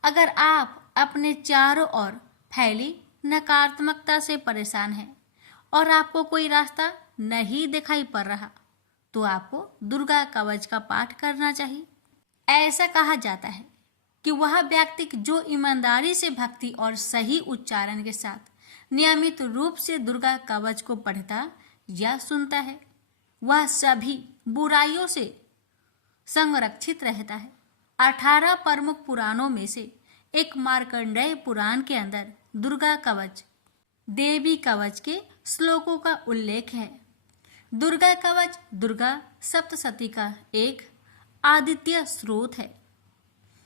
अगर आप अपने चारों ओर फैली नकारात्मकता से परेशान हैं और आपको कोई रास्ता नहीं दिखाई पड़ रहा, तो आपको दुर्गा कवच का पाठ करना चाहिए। ऐसा कहा जाता है कि वह व्यक्ति जो ईमानदारी से भक्ति और सही उच्चारण के साथ नियमित रूप से दुर्गा कवच को पढ़ता या सुनता है, वह सभी बुराइयों से संरक्षित रहता है। 18 प्रमुख पुराणों में से एक मार्कंडेय पुराण के अंदर दुर्गा कवच, देवी कवच के श्लोकों का उल्लेख है। दुर्गा कवच दुर्गा सप्तशती का एक आदित्य स्रोत है।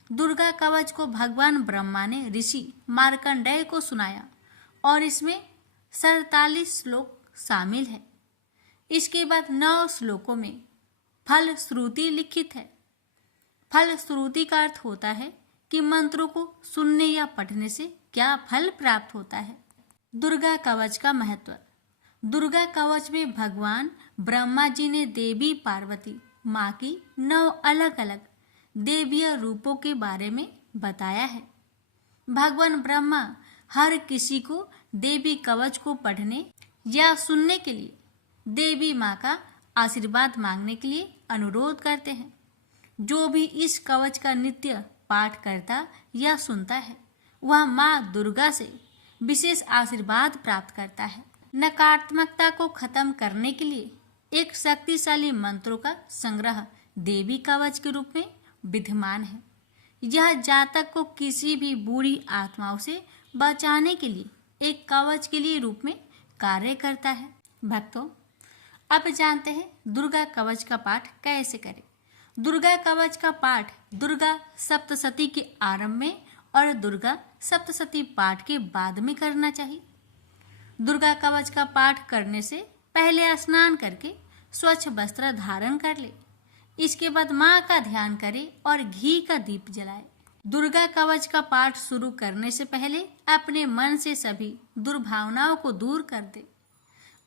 दुर्गा कवच को भगवान ब्रह्मा ने ऋषि मार्कंडेय को सुनाया और इसमें 47 श्लोक शामिल है। इसके बाद 9 श्लोकों में फल श्रुति लिखित है। फल श्रुति का अर्थ होता है कि मंत्रों को सुनने या पढ़ने से क्या फल प्राप्त होता है। दुर्गा कवच का महत्व। दुर्गा कवच में भगवान ब्रह्मा जी ने देवी पार्वती माँ की 9 अलग अलग देवीय रूपों के बारे में बताया है। भगवान ब्रह्मा हर किसी को देवी कवच को पढ़ने या सुनने के लिए देवी माँ का आशीर्वाद मांगने के लिए अनुरोध करते हैं। जो भी इस कवच का नित्य पाठ करता या सुनता है, वह माँ दुर्गा से विशेष आशीर्वाद प्राप्त करता है। नकारात्मकता को खत्म करने के लिए एक शक्तिशाली मंत्रों का संग्रह देवी कवच के रूप में विद्यमान है। यह जातक को किसी भी बुरी आत्माओं से बचाने के लिए एक कवच के लिए रूप में कार्य करता है। भक्तों, अब जानते हैं दुर्गा कवच का पाठ कैसे करें। दुर्गा कवच का पाठ दुर्गा सप्तशती के आरंभ में और दुर्गा सप्तशती पाठ के बाद में करना चाहिए। दुर्गा कवच का पाठ करने से पहले स्नान करके स्वच्छ वस्त्र धारण कर ले। इसके बाद माँ का ध्यान करे और घी का दीप जलाए। दुर्गा कवच का पाठ शुरू करने से पहले अपने मन से सभी दुर्भावनाओं को दूर कर दे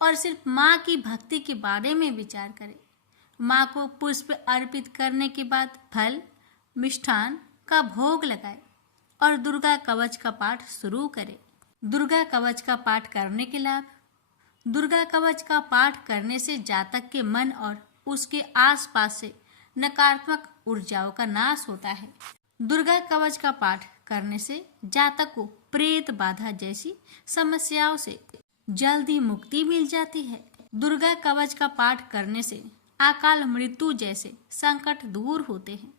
और सिर्फ माँ की भक्ति के बारे में विचार करे। माँ को पुष्प अर्पित करने के बाद फल मिष्ठान का भोग लगाए और दुर्गा कवच का पाठ शुरू करे। दुर्गा कवच का पाठ करने के लाभ। दुर्गा कवच का पाठ करने से जातक के मन और उसके आसपास से नकारात्मक ऊर्जाओं का नाश होता है। दुर्गा कवच का पाठ करने से जातक को प्रेत बाधा जैसी समस्याओं से जल्दी मुक्ति मिल जाती है। दुर्गा कवच का पाठ करने से अकाल मृत्यु जैसे संकट दूर होते हैं।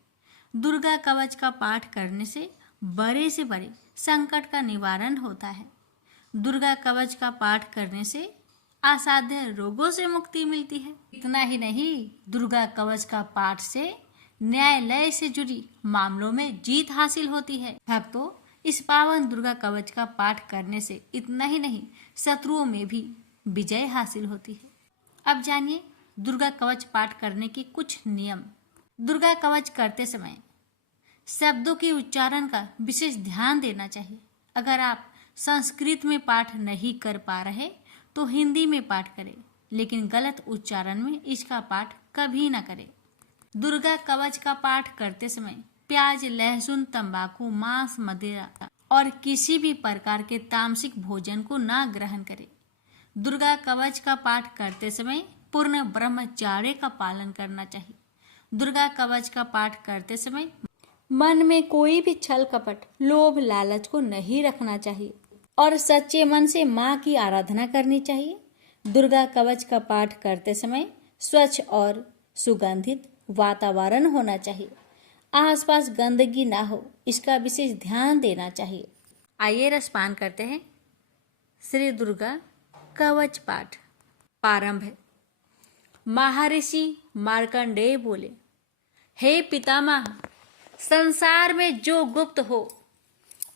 दुर्गा कवच का पाठ करने से बड़े से बड़े संकट का निवारण होता है। दुर्गा कवच का पाठ करने से असाध्य रोगों से मुक्ति मिलती है। इतना ही नहीं, दुर्गा कवच का पाठ से न्यायालय से जुड़ी मामलों में जीत हासिल होती है। भक्तों, इस पावन दुर्गा कवच का पाठ करने से इतना ही नहीं, शत्रुओं में भी विजय हासिल होती है। अब जानिए दुर्गा कवच पाठ करने के कुछ नियम। दुर्गा कवच करते समय शब्दों के उच्चारण का विशेष ध्यान देना चाहिए। अगर आप संस्कृत में पाठ नहीं कर पा रहे तो हिंदी में पाठ करें, लेकिन गलत उच्चारण में इसका पाठ कभी ना करें। दुर्गा कवच का पाठ करते समय प्याज, लहसुन, तंबाकू, मांस, मदिरा और किसी भी प्रकार के तामसिक भोजन को ना ग्रहण करें। दुर्गा कवच का पाठ करते समय पूर्ण ब्रह्मचर्य का पालन करना चाहिए। दुर्गा कवच का पाठ करते समय मन में कोई भी छल कपट, लोभ, लालच को नहीं रखना चाहिए और सच्चे मन से माँ की आराधना करनी चाहिए। दुर्गा कवच का पाठ करते समय स्वच्छ और सुगंधित वातावरण होना चाहिए। आसपास गंदगी ना हो, इसका विशेष ध्यान देना चाहिए। आइए रसपान करते हैं। श्री दुर्गा कवच पाठ प्रारंभ है। महर्षि मार्कंडेय बोले, हे पितामह, संसार में जो गुप्त हो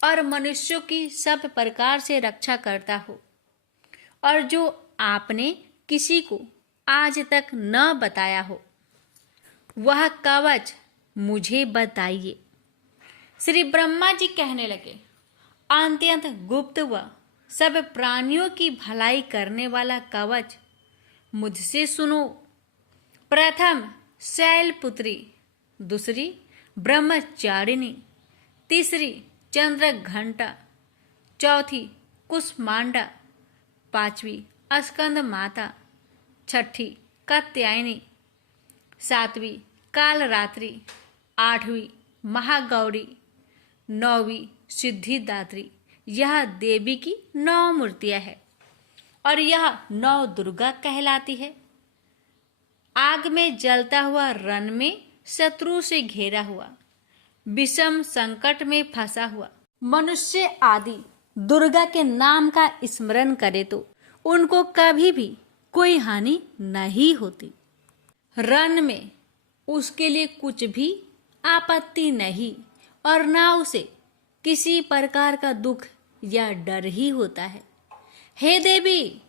और मनुष्यों की सब प्रकार से रक्षा करता हो और जो आपने किसी को आज तक न बताया हो, वह कवच मुझे बताइए। श्री ब्रह्मा जी कहने लगे, अत्यंत गुप्त व सब प्राणियों की भलाई करने वाला कवच मुझसे सुनो। प्रथम शैलपुत्री, दूसरी ब्रह्मचारिणी, तीसरी चंद्र घंटा, चौथी कुष्मांडा, पांचवी स्कंद माता, छठी कात्यायनी, सातवीं कालरात्रि, आठवीं महागौरी, नौवीं सिद्धिदात्री। यह देवी की 9 मूर्तियां हैं और यह 9 दुर्गा कहलाती है। आग में जलता हुआ रण में शत्रु से घेरा हुआ, विषम संकट में फंसा हुआ मनुष्य आदि दुर्गा के नाम का स्मरण करे तो उनको कभी भी कोई हानि नहीं होती। रण में उसके लिए कुछ भी आपत्ति नहीं और ना उसे किसी प्रकार का दुख या डर ही होता है। हे देवी,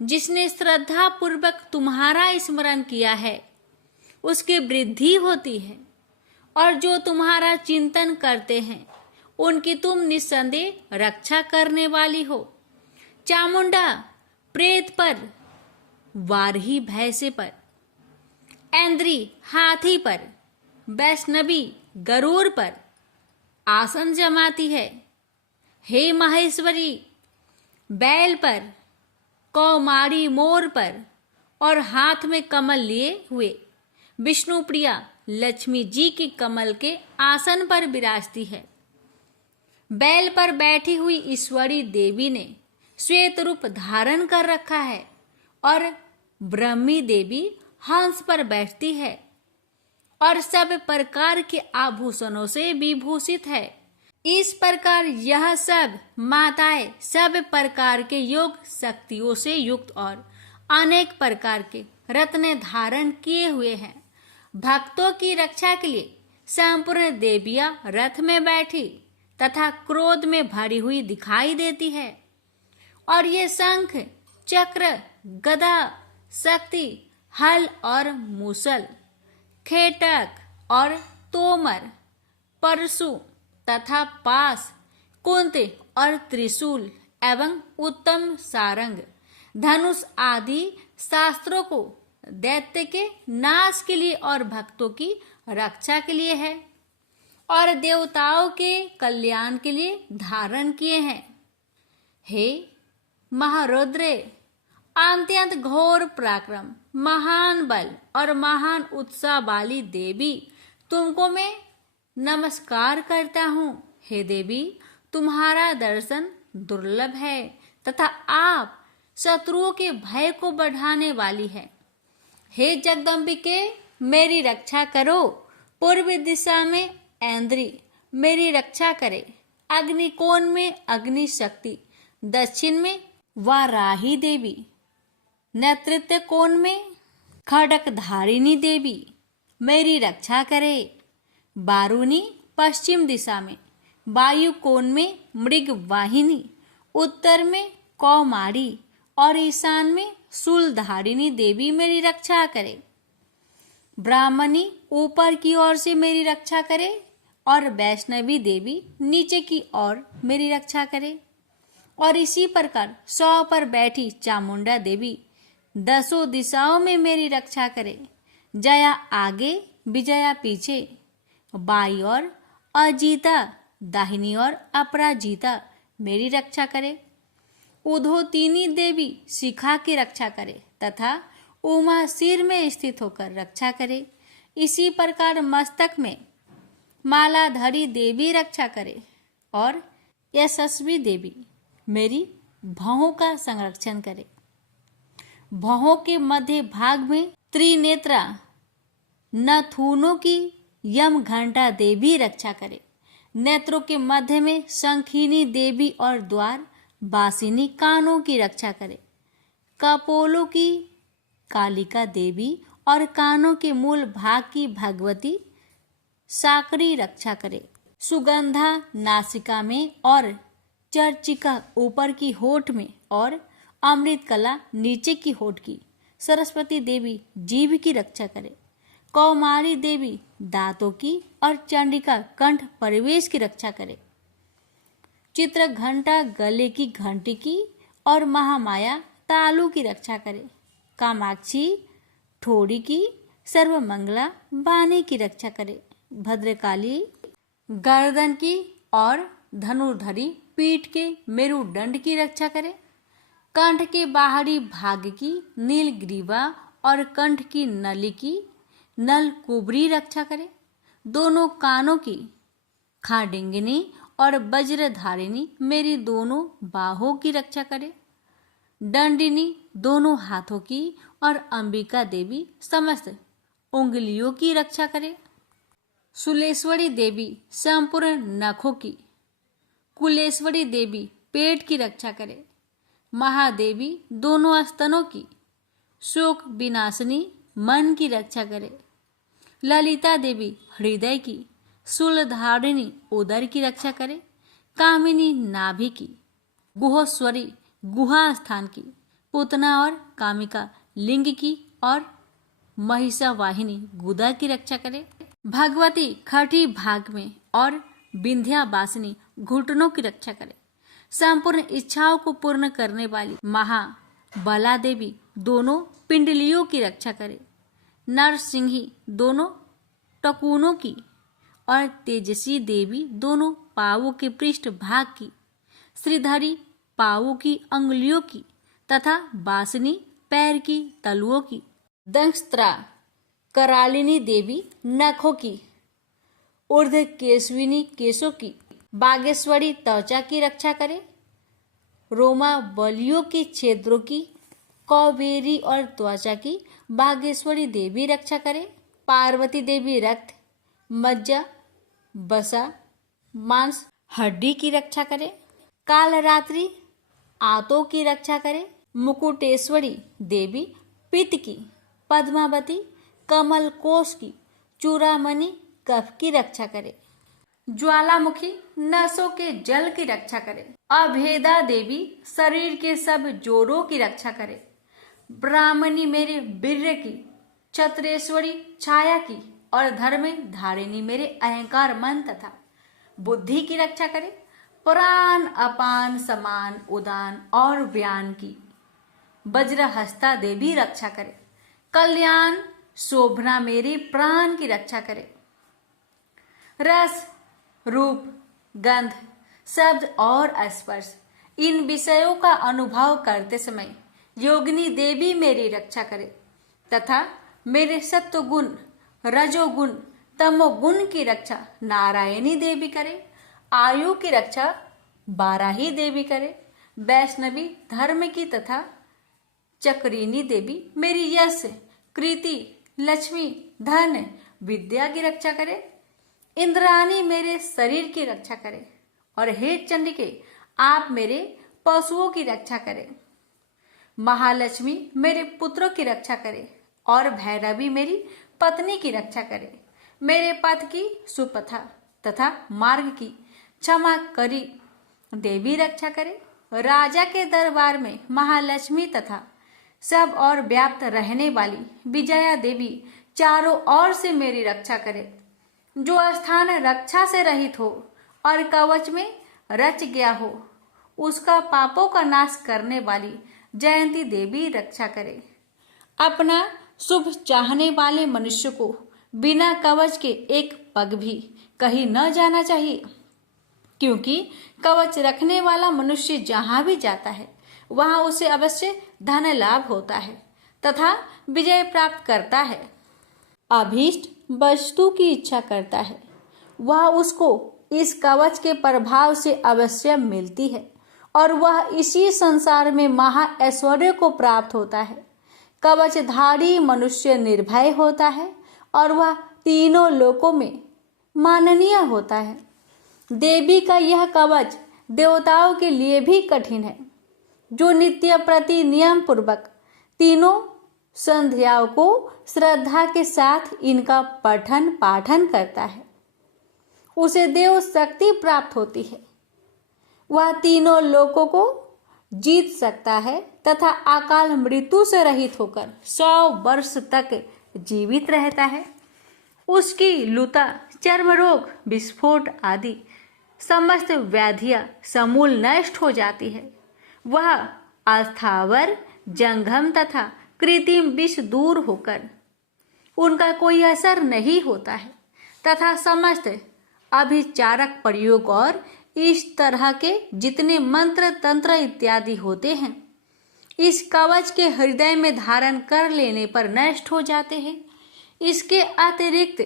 जिसने श्रद्धा पूर्वक तुम्हारा स्मरण किया है उसकी वृद्धि होती है और जो तुम्हारा चिंतन करते हैं उनकी तुम निस्संदेह रक्षा करने वाली हो। चामुंडा प्रेत पर, वारही भैंसे पर, ऐन्द्री हाथी पर, वैष्णवी गरुड़ पर आसन जमाती है। हे महेश्वरी, बैल पर, कौमारी मोर पर और हाथ में कमल लिए हुए विष्णु प्रिया लक्ष्मी जी की कमल के आसन पर विराजती है। बैल पर बैठी हुई ईश्वरी देवी ने श्वेत रूप धारण कर रखा है और ब्रह्मी देवी हंस पर बैठती है और सब प्रकार के आभूषणों से विभूषित है। इस प्रकार यह सब माताएं सब प्रकार के योग शक्तियों से युक्त और अनेक प्रकार के रत्न धारण किए हुए हैं। भक्तों की रक्षा के लिए संपूर्ण देवियां रथ में बैठी तथा क्रोध में भरी हुई दिखाई देती है और ये शंख, चक्र, गदा, शक्ति, हल और मूसल, खेटक और तोमर, परशु तथा पास, कुंती और त्रिशूल एवं उत्तम सारंग, धनुष आदि शास्त्रों को दैत्य के नाश के लिए और भक्तों की रक्षा के लिए है और देवताओं के कल्याण के लिए धारण किए हैं। हे महारुद्रे, अत्यंत घोर पराक्रम, महान बल और महान उत्साह वाली देवी, तुमको मैं नमस्कार करता हूँ। हे देवी, तुम्हारा दर्शन दुर्लभ है तथा आप शत्रुओं के भय को बढ़ाने वाली है। हे जगदम्बिके, मेरी रक्षा करो। पूर्व दिशा में ऐन्द्री मेरी रक्षा करे, अग्निकोण में अग्नि शक्ति, दक्षिण में वाराही देवी, नेतृत्व कोण में खड़क धारिणी देवी मेरी रक्षा करे। बारूनी पश्चिम दिशा में, वायु कोण में मृग वाहिनी, उत्तर में कौमारी और ईशान में शूलधारिणी देवी मेरी रक्षा करे। ब्राह्मणी ऊपर की ओर से मेरी रक्षा करे और वैष्णवी देवी नीचे की ओर मेरी रक्षा करे। और इसी प्रकार 100 पर बैठी चामुंडा देवी 10 दिशाओं में मेरी रक्षा करे। जया आगे, विजया पीछे, बाई और अजीता, दाहिनी और अपराजिता मेरी रक्षा करे। उधोतिनी देवी शिखा की रक्षा करे तथा उमा सिर में स्थित होकर रक्षा करे। इसी प्रकार मस्तक में मालाधारी देवी रक्षा करे और यशस्वी देवी मेरी भौहों का संरक्षण करे। भौहों के मध्य भाग में त्रिनेत्रा नथुनों की यम घंटा देवी रक्षा करे। नेत्रों के मध्य में शंखिनी देवी और द्वार बासिनी कानों की रक्षा करे। कपोलों की कालिका देवी और कानों के मूल भाग की भगवती साकरी रक्षा करे। सुगंधा नासिका में और चर्चिका ऊपर की होठ में और अमृत कला नीचे की होठ की सरस्वती देवी जीभ की रक्षा करे। कौमारी देवी दांतों की और चंडिका कंठ परिवेश की रक्षा करे। चित्र घंटा गले की घंटी की और महामाया तालू की रक्षा करे। कामाक्षी ठोड़ी की, सर्वमंगला बानी की रक्षा करे। भद्रकाली गर्दन की और धनुर्धरी पीठ के मेरुदंड की रक्षा करे। कंठ के बाहरी भाग की नीलग्रीवा और कंठ की नली की नल कुबरी रक्षा करे। दोनों कानों की खाडिंगिनी और वज्रधारिणी मेरी दोनों बाहों की रक्षा करे। दंडिनी दोनों हाथों की और अंबिका देवी समस्त उंगलियों की रक्षा करे। सुलेश्वरी देवी संपूर्ण नखों की, कुलेश्वरी देवी पेट की रक्षा करे। महादेवी दोनों स्तनों की, शोक विनाशिनी मन की रक्षा करे। ललिता देवी हृदय की, शूलधारिणी उदर की रक्षा करे। कामिनी नाभि की, गुहोश्वरी गुहा स्थान की, पूतना और कामिका लिंग की और महिषा वाहिनी गुदा की रक्षा करे। भगवती खटी भाग में और विंध्यावासिनी घुटनों की रक्षा करे। संपूर्ण इच्छाओं को पूर्ण करने वाली महाबला देवी दोनों पिंडलियों की रक्षा करे। नरसिंही दोनों टकुनों की और तेजसी देवी दोनों पावों के पृष्ठ भाग की, श्रीधरी पावों की अंगुलियों की तथा बासनी पैर की तलुओं की। दंष्ट्रा करालिनी देवी नखों की, ऊर्ध केशविनी केशों की, बागेश्वरी त्वचा की रक्षा करे। रोमा बलियों के छेद्रों की, कौबेरी और त्वचा की बागेश्वरी देवी रक्षा करे। पार्वती देवी रक्त, मज्जा, बसा, मांस, हड्डी की रक्षा करे। कालरात्रि आंतों की रक्षा करे। मुकुटेश्वरी देवी पित्त की, पद्मावती कमल कोश की, चूड़ामणि कफ की रक्षा करे। ज्वालामुखी नसों के जल की रक्षा करे। अभेदा देवी शरीर के सब जोड़ों की रक्षा करे। ब्राह्मणी मेरे वीर्य की, क्षत्रेश्वरी छाया की और धर्म धारिणी मेरे अहंकार मन तथा बुद्धि की रक्षा करे। प्राण अपान समान उदान और व्यान की वज्रहस्ता देवी रक्षा करे। कल्याण शोभना मेरे प्राण की रक्षा करे। रस, रूप, गंध, शब्द और स्पर्श इन विषयों का अनुभव करते समय योगिनी देवी मेरी रक्षा करे तथा मेरे सत्वगुण, रजोगुण, तमोगुण की रक्षा नारायणी देवी करे। आयु की रक्षा बाराही देवी करे। वैष्णवी धर्म की तथा चक्रिनी देवी मेरी यश, कृति, लक्ष्मी, धन, विद्या की रक्षा करे। इंद्राणी मेरे शरीर की रक्षा करे और हे चंडिके आप मेरे पशुओं की रक्षा करें। महालक्ष्मी मेरे पुत्रों की रक्षा करे और भैरवी मेरी पत्नी की रक्षा करे। मेरे पथ की सुपथा तथा मार्ग की क्षमा करी देवी रक्षा करे। राजा के दरबार में महालक्ष्मी तथा सब और व्याप्त रहने वाली विजया देवी चारों ओर से मेरी रक्षा करे। जो स्थान रक्षा से रहित हो और कवच में रच गया हो, उसका पापों का नाश करने वाली जयंती देवी रक्षा करे। अपना शुभ चाहने वाले मनुष्य को बिना कवच के एक पग भी कहीं न जाना चाहिए, क्योंकि कवच रखने वाला मनुष्य जहां भी जाता है वहां उसे अवश्य धन लाभ होता है तथा विजय प्राप्त करता है। अभीष्ट वस्तु की इच्छा करता है, वह उसको इस कवच के प्रभाव से अवश्य मिलती है और वह इसी संसार में महा ऐश्वर्य को प्राप्त होता है। कवचधारी मनुष्य निर्भय होता है और वह तीनों लोकों में माननीय होता है। देवी का यह कवच देवताओं के लिए भी कठिन है। जो नित्य प्रति नियम पूर्वक तीनों संध्याओं को श्रद्धा के साथ इनका पठन पाठन करता है, उसे देव शक्ति प्राप्त होती है। वह तीनों लोकों को जीत सकता है तथा अकाल मृत्यु से रहित होकर 100 वर्ष तक जीवित रहता है। उसकी लुता, चर्म रोग, विस्फोट आदि समस्त व्याधियां समूल नष्ट हो जाती है। वह अस्थावर, जंगम तथा कृत्रिम विष दूर होकर उनका कोई असर नहीं होता है तथा समस्त अभिचारक प्रयोग और इस तरह के जितने मंत्र तंत्र इत्यादि होते हैं, इस कवच के हृदय में धारण कर लेने पर नष्ट हो जाते हैं। इसके अतिरिक्त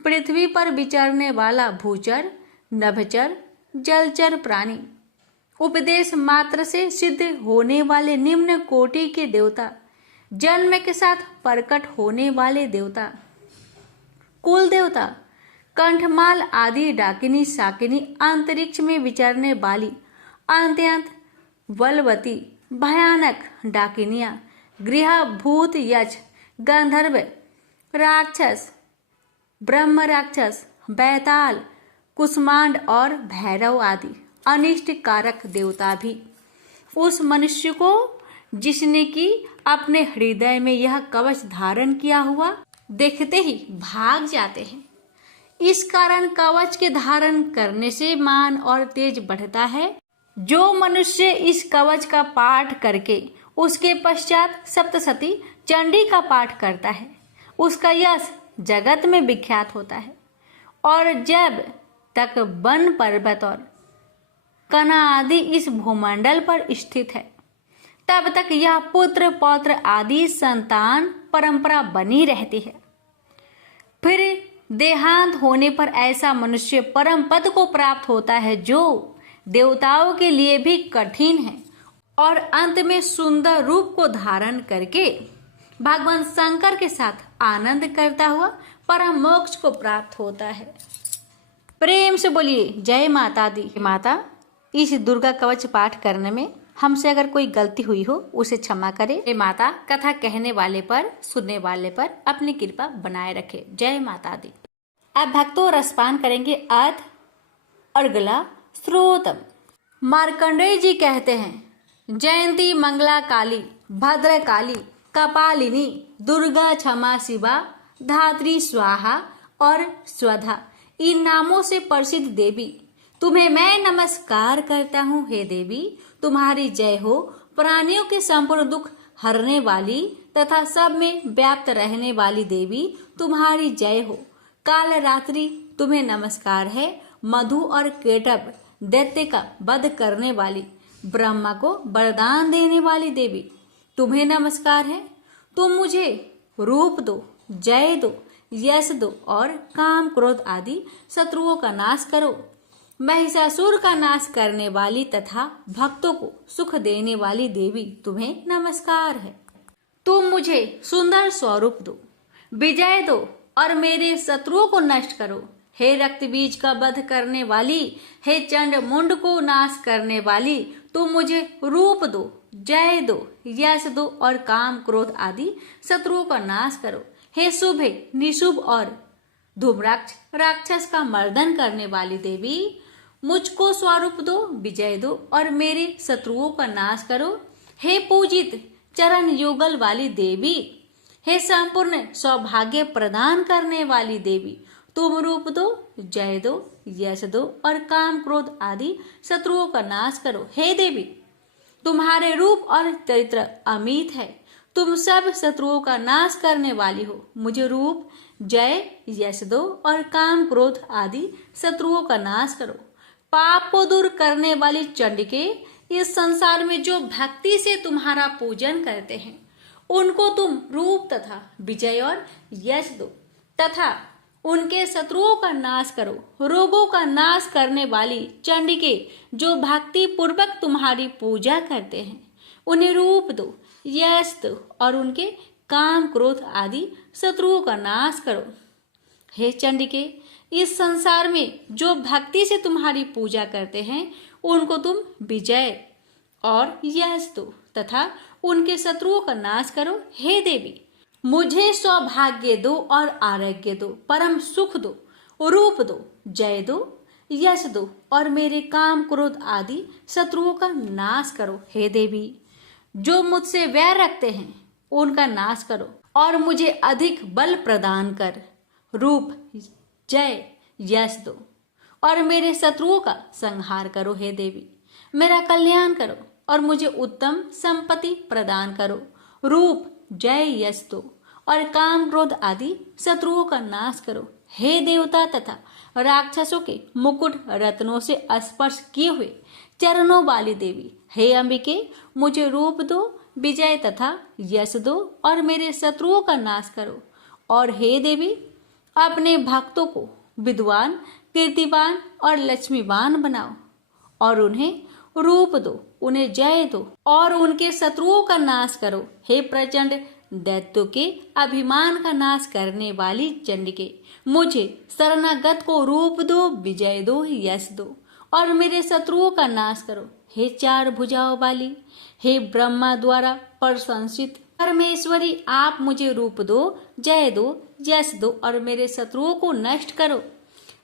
पृथ्वी पर विचरने वाला भूचर, नभचर, जलचर प्राणी, उपदेश मात्र से सिद्ध होने वाले निम्न कोटि के देवता, जन्म के साथ प्रकट होने वाले देवता, कुल देवता, कंठमाल आदि डाकिनी शाकिनी, अंतरिक्ष में विचरने वाली अत्यंत बलवती भयानक डाकिनियां, गृह भूत, यक्ष, गंधर्व, राक्षस, ब्रह्म राक्षस, बैताल, कुष्मांड और भैरव आदि अनिष्ट कारक देवता भी उस मनुष्य को जिसने कि अपने हृदय में यह कवच धारण किया हुआ देखते ही भाग जाते हैं। इस कारण कवच के धारण करने से मान और तेज बढ़ता है। जो मनुष्य इस कवच का पाठ करके उसके पश्चात सप्तशती चंडी का पाठ करता है, उसका यश जगत में विख्यात होता है। और जब तक वन पर्वत और कना आदि इस भूमंडल पर स्थित है, तब तक यह पुत्र पौत्र आदि संतान परंपरा बनी रहती है। फिर देहांत होने पर ऐसा मनुष्य परम पद को प्राप्त होता है, जो देवताओं के लिए भी कठिन है, और अंत में सुंदर रूप को धारण करके भगवान शंकर के साथ आनंद करता हुआ परम मोक्ष को प्राप्त होता है। प्रेम से बोलिए जय माता दी। माता, इस दुर्गा कवच पाठ करने में हमसे अगर कोई गलती हुई हो उसे क्षमा करे। हे माता, कथा कहने वाले पर, सुनने वाले पर अपनी कृपा बनाए रखे। जय माता दी। अब भक्तों रसपान करेंगे अर्थ और गला श्रोतम। मार्कंडेय जी कहते हैं, जयंती मंगला काली, भद्र काली, कपालिनी, दुर्गा, क्षमा शिवा, धात्री, स्वाहा और स्वधा, इन नामों से प्रसिद्ध देवी, तुम्हें मैं नमस्कार करता हूँ। हे देवी, तुम्हारी जय हो। प्राणियों के संपूर्ण दुख हरने वाली तथा सब में व्याप्त रहने वाली देवी, तुम्हारी जय हो। काल रात्रि तुम्हें नमस्कार है। मधु और केटभ दैत्य का वध करने वाली, ब्रह्मा को वरदान देने वाली देवी, तुम्हें नमस्कार है। तुम मुझे रूप दो, जय दो, यश दो और काम क्रोध आदि शत्रुओं का नाश करो। महिषासुर का नाश करने वाली तथा भक्तों को सुख देने वाली देवी, तुम्हें नमस्कार है। तुम मुझे सुंदर स्वरूप दो, विजय दो और मेरे शत्रुओं को नष्ट करो। हे रक्त बीज का वध करने वाली, हे चंड मुंड को नाश करने वाली, तुम मुझे रूप दो, जय दो, यश दो और काम क्रोध आदि शत्रुओं का नाश करो। हे शुभ, निशुभ और धूम्राक्ष राक्षस का मर्दन करने वाली देवी, मुझको स्वरूप दो, विजय दो और मेरे शत्रुओं का नाश करो। हे पूजित चरण युगल वाली देवी, हे संपूर्ण सौभाग्य प्रदान करने वाली देवी, तुम रूप दो, जय दो, यश दो और काम क्रोध आदि शत्रुओं का नाश करो। हे देवी, तुम्हारे रूप और चरित्र अमित है, तुम सब शत्रुओं का नाश करने वाली हो। मुझे रूप, जय, यश दो और काम क्रोध आदि शत्रुओं का नाश करो। पाप को दूर करने वाली चंडिके, इस संसार में जो भक्ति से तुम्हारा पूजन करते हैं उनको तुम रूप तथा विजय और यश दो तथा उनके शत्रुओं का नाश करो। रोगों का नाश करने वाली चंडिके, जो भक्ति पूर्वक तुम्हारी पूजा करते हैं उन्हें रूप दो, यश दो और उनके काम क्रोध आदि शत्रुओं का नाश करो। हे चंडिके, इस संसार में जो भक्ति से तुम्हारी पूजा करते हैं उनको तुम विजय और यश दो तथा उनके शत्रुओं का नाश करो। हे देवी, मुझे सौभाग्य दो और आरोग्य दो, परम सुख दो, रूप दो, जय दो, यश दो और मेरे काम क्रोध आदि शत्रुओं का नाश करो। हे देवी, जो मुझसे वैर रखते हैं उनका नाश करो और मुझे अधिक बल प्रदान कर रूप, जय, यश दो और मेरे शत्रुओं का संहार करो। हे देवी, मेरा कल्याण करो और मुझे उत्तम संपत्ति प्रदान करो। रूप, जय, यश दो और काम क्रोध आदि शत्रुओं का नाश करो। हे देवता तथा राक्षसों के मुकुट रत्नों से स्पर्श किए हुए चरणों वाली देवी, हे अंबिके, मुझे रूप दो, विजय तथा यश दो और मेरे शत्रुओं का नाश करो। और हे देवी, अपने भक्तों को विद्वान, कीर्तिवान और लक्ष्मीवान बनाओ और उन्हें रूप दो, उन्हें जय दो और उनके शत्रुओं का नाश करो। हे प्रचंड दैत्यों के अभिमान का नाश करने वाली चंडिके, मुझे शरणागत को रूप दो, विजय दो, यश दो और मेरे शत्रुओं का नाश करो। हे चार भुजाओं वाली, हे ब्रह्मा द्वारा प्रशंसित परमेश्वरी, आप मुझे रूप दो, जय दो, यश दो और मेरे शत्रुओं को नष्ट करो।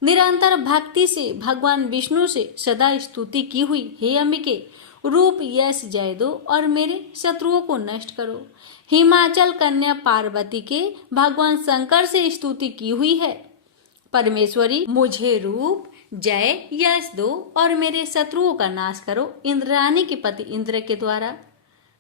निरंतर भक्ति से भगवान विष्णु से सदा स्तुति की हुई हे अंबिके, रूप, यश, जय दो और मेरे शत्रुओं को नष्ट करो। हिमाचल कन्या पार्वती के भगवान शंकर से स्तुति की हुई है परमेश्वरी, मुझे रूप, जय, यश दो और मेरे शत्रुओं का नाश करो। इंद्राणी के पति इंद्र के द्वारा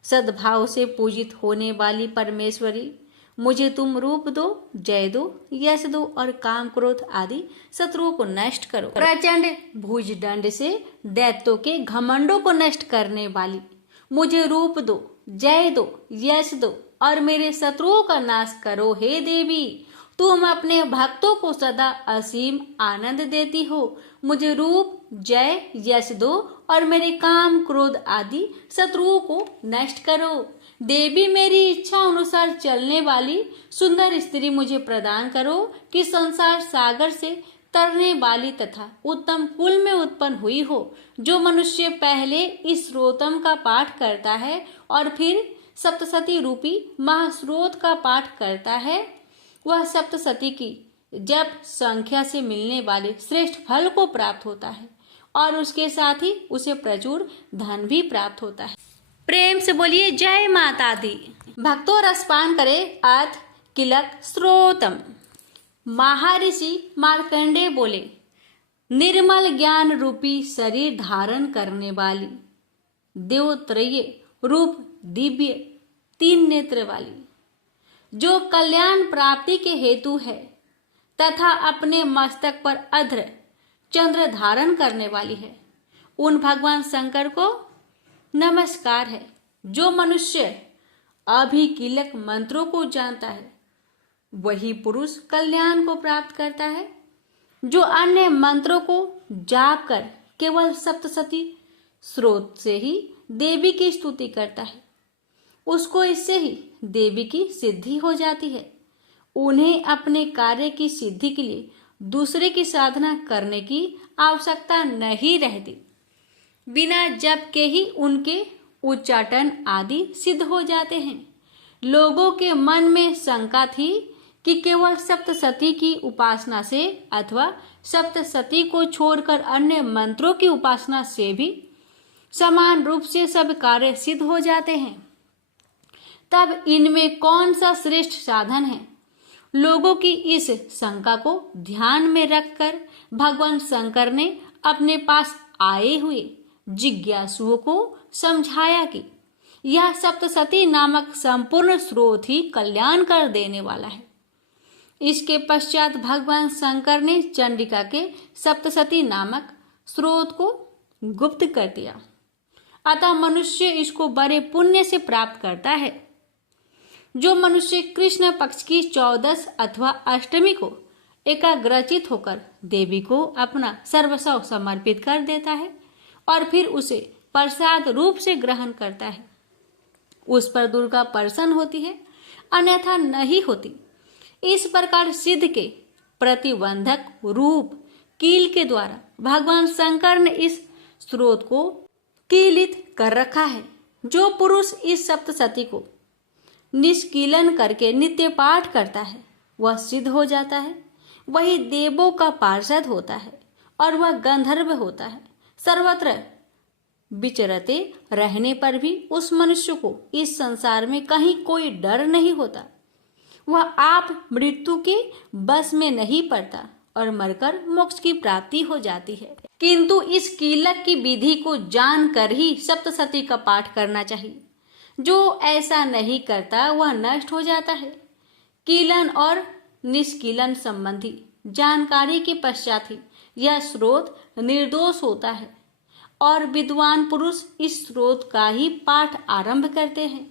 सद्भाव से पूजित होने वाली परमेश्वरी, मुझे तुम रूप दो, जय दो, यश दो और काम क्रोध आदि शत्रुओं को नष्ट करो। प्रचंड भुजदंड से दैत्यों के घमंडों को नष्ट करने वाली, मुझे रूप दो, जय दो, यश दो और मेरे शत्रुओं का नाश करो। हे देवी, तुम अपने भक्तों को सदा असीम आनंद देती हो। मुझे रूप, जय, यश दो और मेरे काम क्रोध आदि शत्रुओं को नष्ट करो। देवी, मेरी इच्छा अनुसार चलने वाली सुंदर स्त्री मुझे प्रदान करो कि संसार सागर से तरने वाली तथा उत्तम कुल में उत्पन्न हुई हो। जो मनुष्य पहले इस स्रोतम का पाठ करता है और फिर सप्तशती रूपी महास्रोत का पाठ करता है, वह सप्तशती की जप संख्या से मिलने वाले श्रेष्ठ फल को प्राप्त होता है और उसके साथ ही उसे प्रचुर धन भी प्राप्त होता है। प्रेम से बोलिए जय माता दी। भक्तों, रसपान करे अर्थ किलक स्रोतम। महर्षि मार्कंडेय बोले, निर्मल ज्ञान रूपी शरीर धारण करने वाली, देवत्रय रूप दिव्य तीन नेत्र वाली, जो कल्याण प्राप्ति के हेतु है तथा अपने मस्तक पर अध्र चंद्र धारण करने वाली है, उन भगवान शंकर को नमस्कार है। जो मनुष्य अभिकीलक मंत्रों को जानता है वही पुरुष कल्याण को प्राप्त करता है। जो अन्य मंत्रों को जाप कर केवल सप्तशती स्रोत से ही देवी की स्तुति करता है, उसको इससे ही देवी की सिद्धि हो जाती है। उन्हें अपने कार्य की सिद्धि के लिए दूसरे की साधना करने की आवश्यकता नहीं रहती। बिना जप के ही उनके उच्चाटन आदि सिद्ध हो जाते हैं। लोगों के मन में शंका थी कि केवल सप्तशती की उपासना से अथवा सप्तशती को छोड़कर अन्य मंत्रों की उपासना से भी समान रूप से सब कार्य सिद्ध हो जाते हैं, तब इनमें कौन सा श्रेष्ठ साधन है? लोगों की इस शंका को ध्यान में रखकर भगवान शंकर ने अपने पास आए हुए जिज्ञासुओं को समझाया कि यह सप्तशती नामक संपूर्ण स्रोत ही कल्याण कर देने वाला है। इसके पश्चात भगवान शंकर ने चंडिका के सप्तशती नामक स्रोत को गुप्त कर दिया। अतः मनुष्य इसको बड़े पुण्य से प्राप्त करता है। जो मनुष्य कृष्ण पक्ष की 14 अथवा अष्टमी को एकाग्रचित होकर देवी को अपना सर्वस्व समर्पित कर देता है और फिर उसे प्रसाद रूप से ग्रहण करता है, उस पर दुर्गा प्रसन्न होती है, अन्यथा नहीं होती। इस प्रकार सिद्ध के प्रतिबंधक रूप कील के द्वारा भगवान शंकर ने इस स्रोत को कीलित कर रखा है। जो पुरुष इस सप्तशती को निष्कीलन करके नित्य पाठ करता है वह सिद्ध हो जाता है, वही देवों का पार्षद होता है और वह गंधर्व होता है। सर्वत्र विचरते रहने पर भी उस मनुष्य को इस संसार में कहीं कोई डर नहीं होता। वह आप मृत्यु के बस में नहीं पड़ता और मरकर मोक्ष की प्राप्ति हो जाती है। किंतु इस कीलक की विधि को जानकर ही सप्तशती का पाठ करना चाहिए। जो ऐसा नहीं करता वह नष्ट हो जाता है। कीलन और निष्कीलन संबंधी जानकारी के पश्चात ही यह स्रोत निर्दोष होता है और विद्वान पुरुष इस स्रोत का ही पाठ आरंभ करते हैं।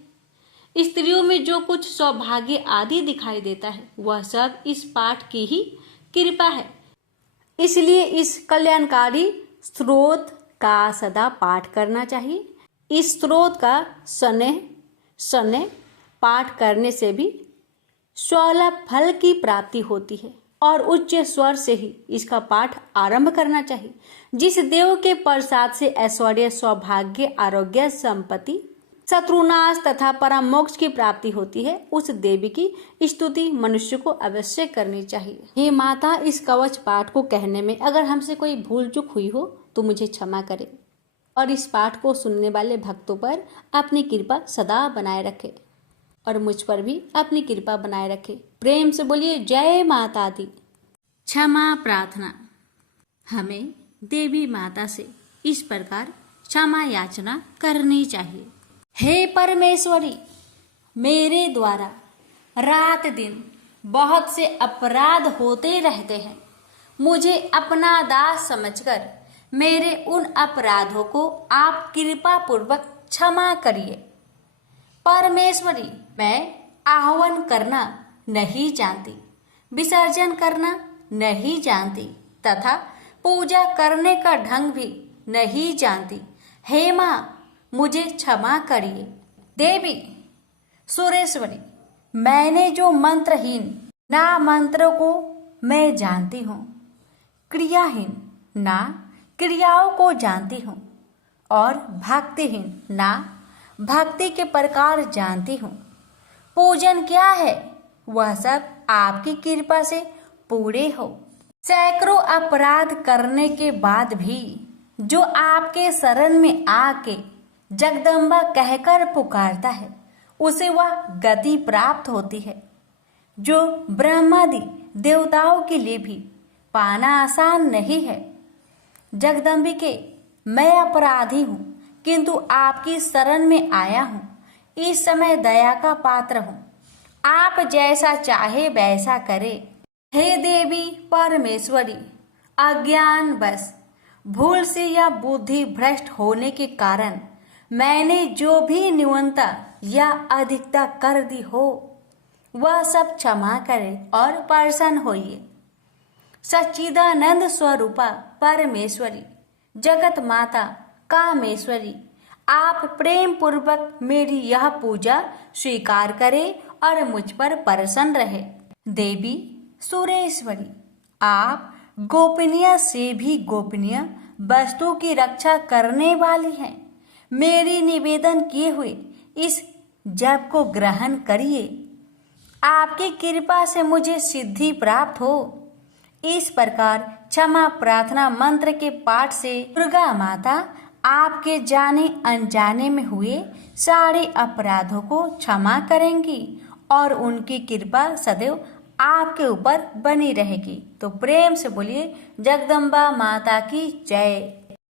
स्त्रियों में जो कुछ सौभाग्य आदि दिखाई देता है वह सब इस पाठ की ही कृपा है। इसलिए इस कल्याणकारी स्रोत का सदा पाठ करना चाहिए। इस स्रोत का शनैः पाठ करने से भी स्वलभ फल की प्राप्ति होती है और उच्च स्वर से ही इसका पाठ आरंभ करना चाहिए। जिस देव के प्रसाद से ऐश्वर्य, सौभाग्य, आरोग्य, संपत्ति, शत्रुनाश तथा परम मोक्ष की प्राप्ति होती है, उस देवी की स्तुति मनुष्य को अवश्य करनी चाहिए। हे माता, इस कवच पाठ को कहने में अगर हमसे कोई भूल चूक हुई हो तो मुझे क्षमा करें और इस पाठ को सुनने वाले भक्तों पर अपनी कृपा सदा बनाए रखे और मुझ पर भी अपनी कृपा बनाए रखे। प्रेम से बोलिए जय माता दी। क्षमा प्रार्थना। हमें देवी माता से इस प्रकार क्षमा याचना करनी चाहिए। हे परमेश्वरी, मेरे द्वारा रात दिन बहुत से अपराध होते रहते हैं। मुझे अपना दास समझकर मेरे उन अपराधों को आप कृपा पूर्वक क्षमा करिए। परमेश्वरी, मैं आह्वान करना नहीं जानती, विसर्जन करना नहीं जानती तथा पूजा करने का ढंग भी नहीं जानती। हे माँ, मुझे क्षमा करिए। देवी सुरेश्वरी, मैंने जो मंत्रहीन ना मंत्रों को मैं जानती हूँ, क्रियाहीन ना क्रियाओं को जानती हूँ और भक्तिहीन ना भक्ति के प्रकार जानती हूँ। पूजन क्या है वह सब आपकी कृपा से पूरे हो। सैकड़ों अपराध करने के बाद भी जो आपके शरण में आके जगदम्बा कहकर पुकारता है उसे वह गति प्राप्त होती है जो ब्रह्मादि देवताओं के लिए भी पाना आसान नहीं है। जगदम्बिके, मैं अपराधी हूँ किंतु आपकी शरण में आया हूँ। इस समय दया का पात्र हूँ, आप जैसा चाहे वैसा करे। हे देवी परमेश्वरी, अज्ञान बस भूल से या बुद्धि भ्रष्ट होने के कारण मैंने जो भी न्यूनता या अधिकता कर दी हो वह सब क्षमा करे और प्रसन्न होइए। सच्चिदानंद स्वरूपा परमेश्वरी, जगत माता कामेश्वरी, आप प्रेम पूर्वक मेरी यह पूजा स्वीकार करें और मुझ पर प्रसन्न रहे। देवी सुरेश्वरी, आप गोपनीय से भी गोपनीय वस्तु की रक्षा करने वाली हैं। मेरी निवेदन किए हुए इस जप को ग्रहण करिए। आपकी कृपा से मुझे सिद्धि प्राप्त हो। इस प्रकार क्षमा प्रार्थना मंत्र के पाठ से दुर्गा माता आपके जाने अनजाने में हुए सारे अपराधों को क्षमा करेंगी और उनकी कृपा सदैव आपके ऊपर बनी रहेगी। तो प्रेम से बोलिए जगदम्बा माता की जय।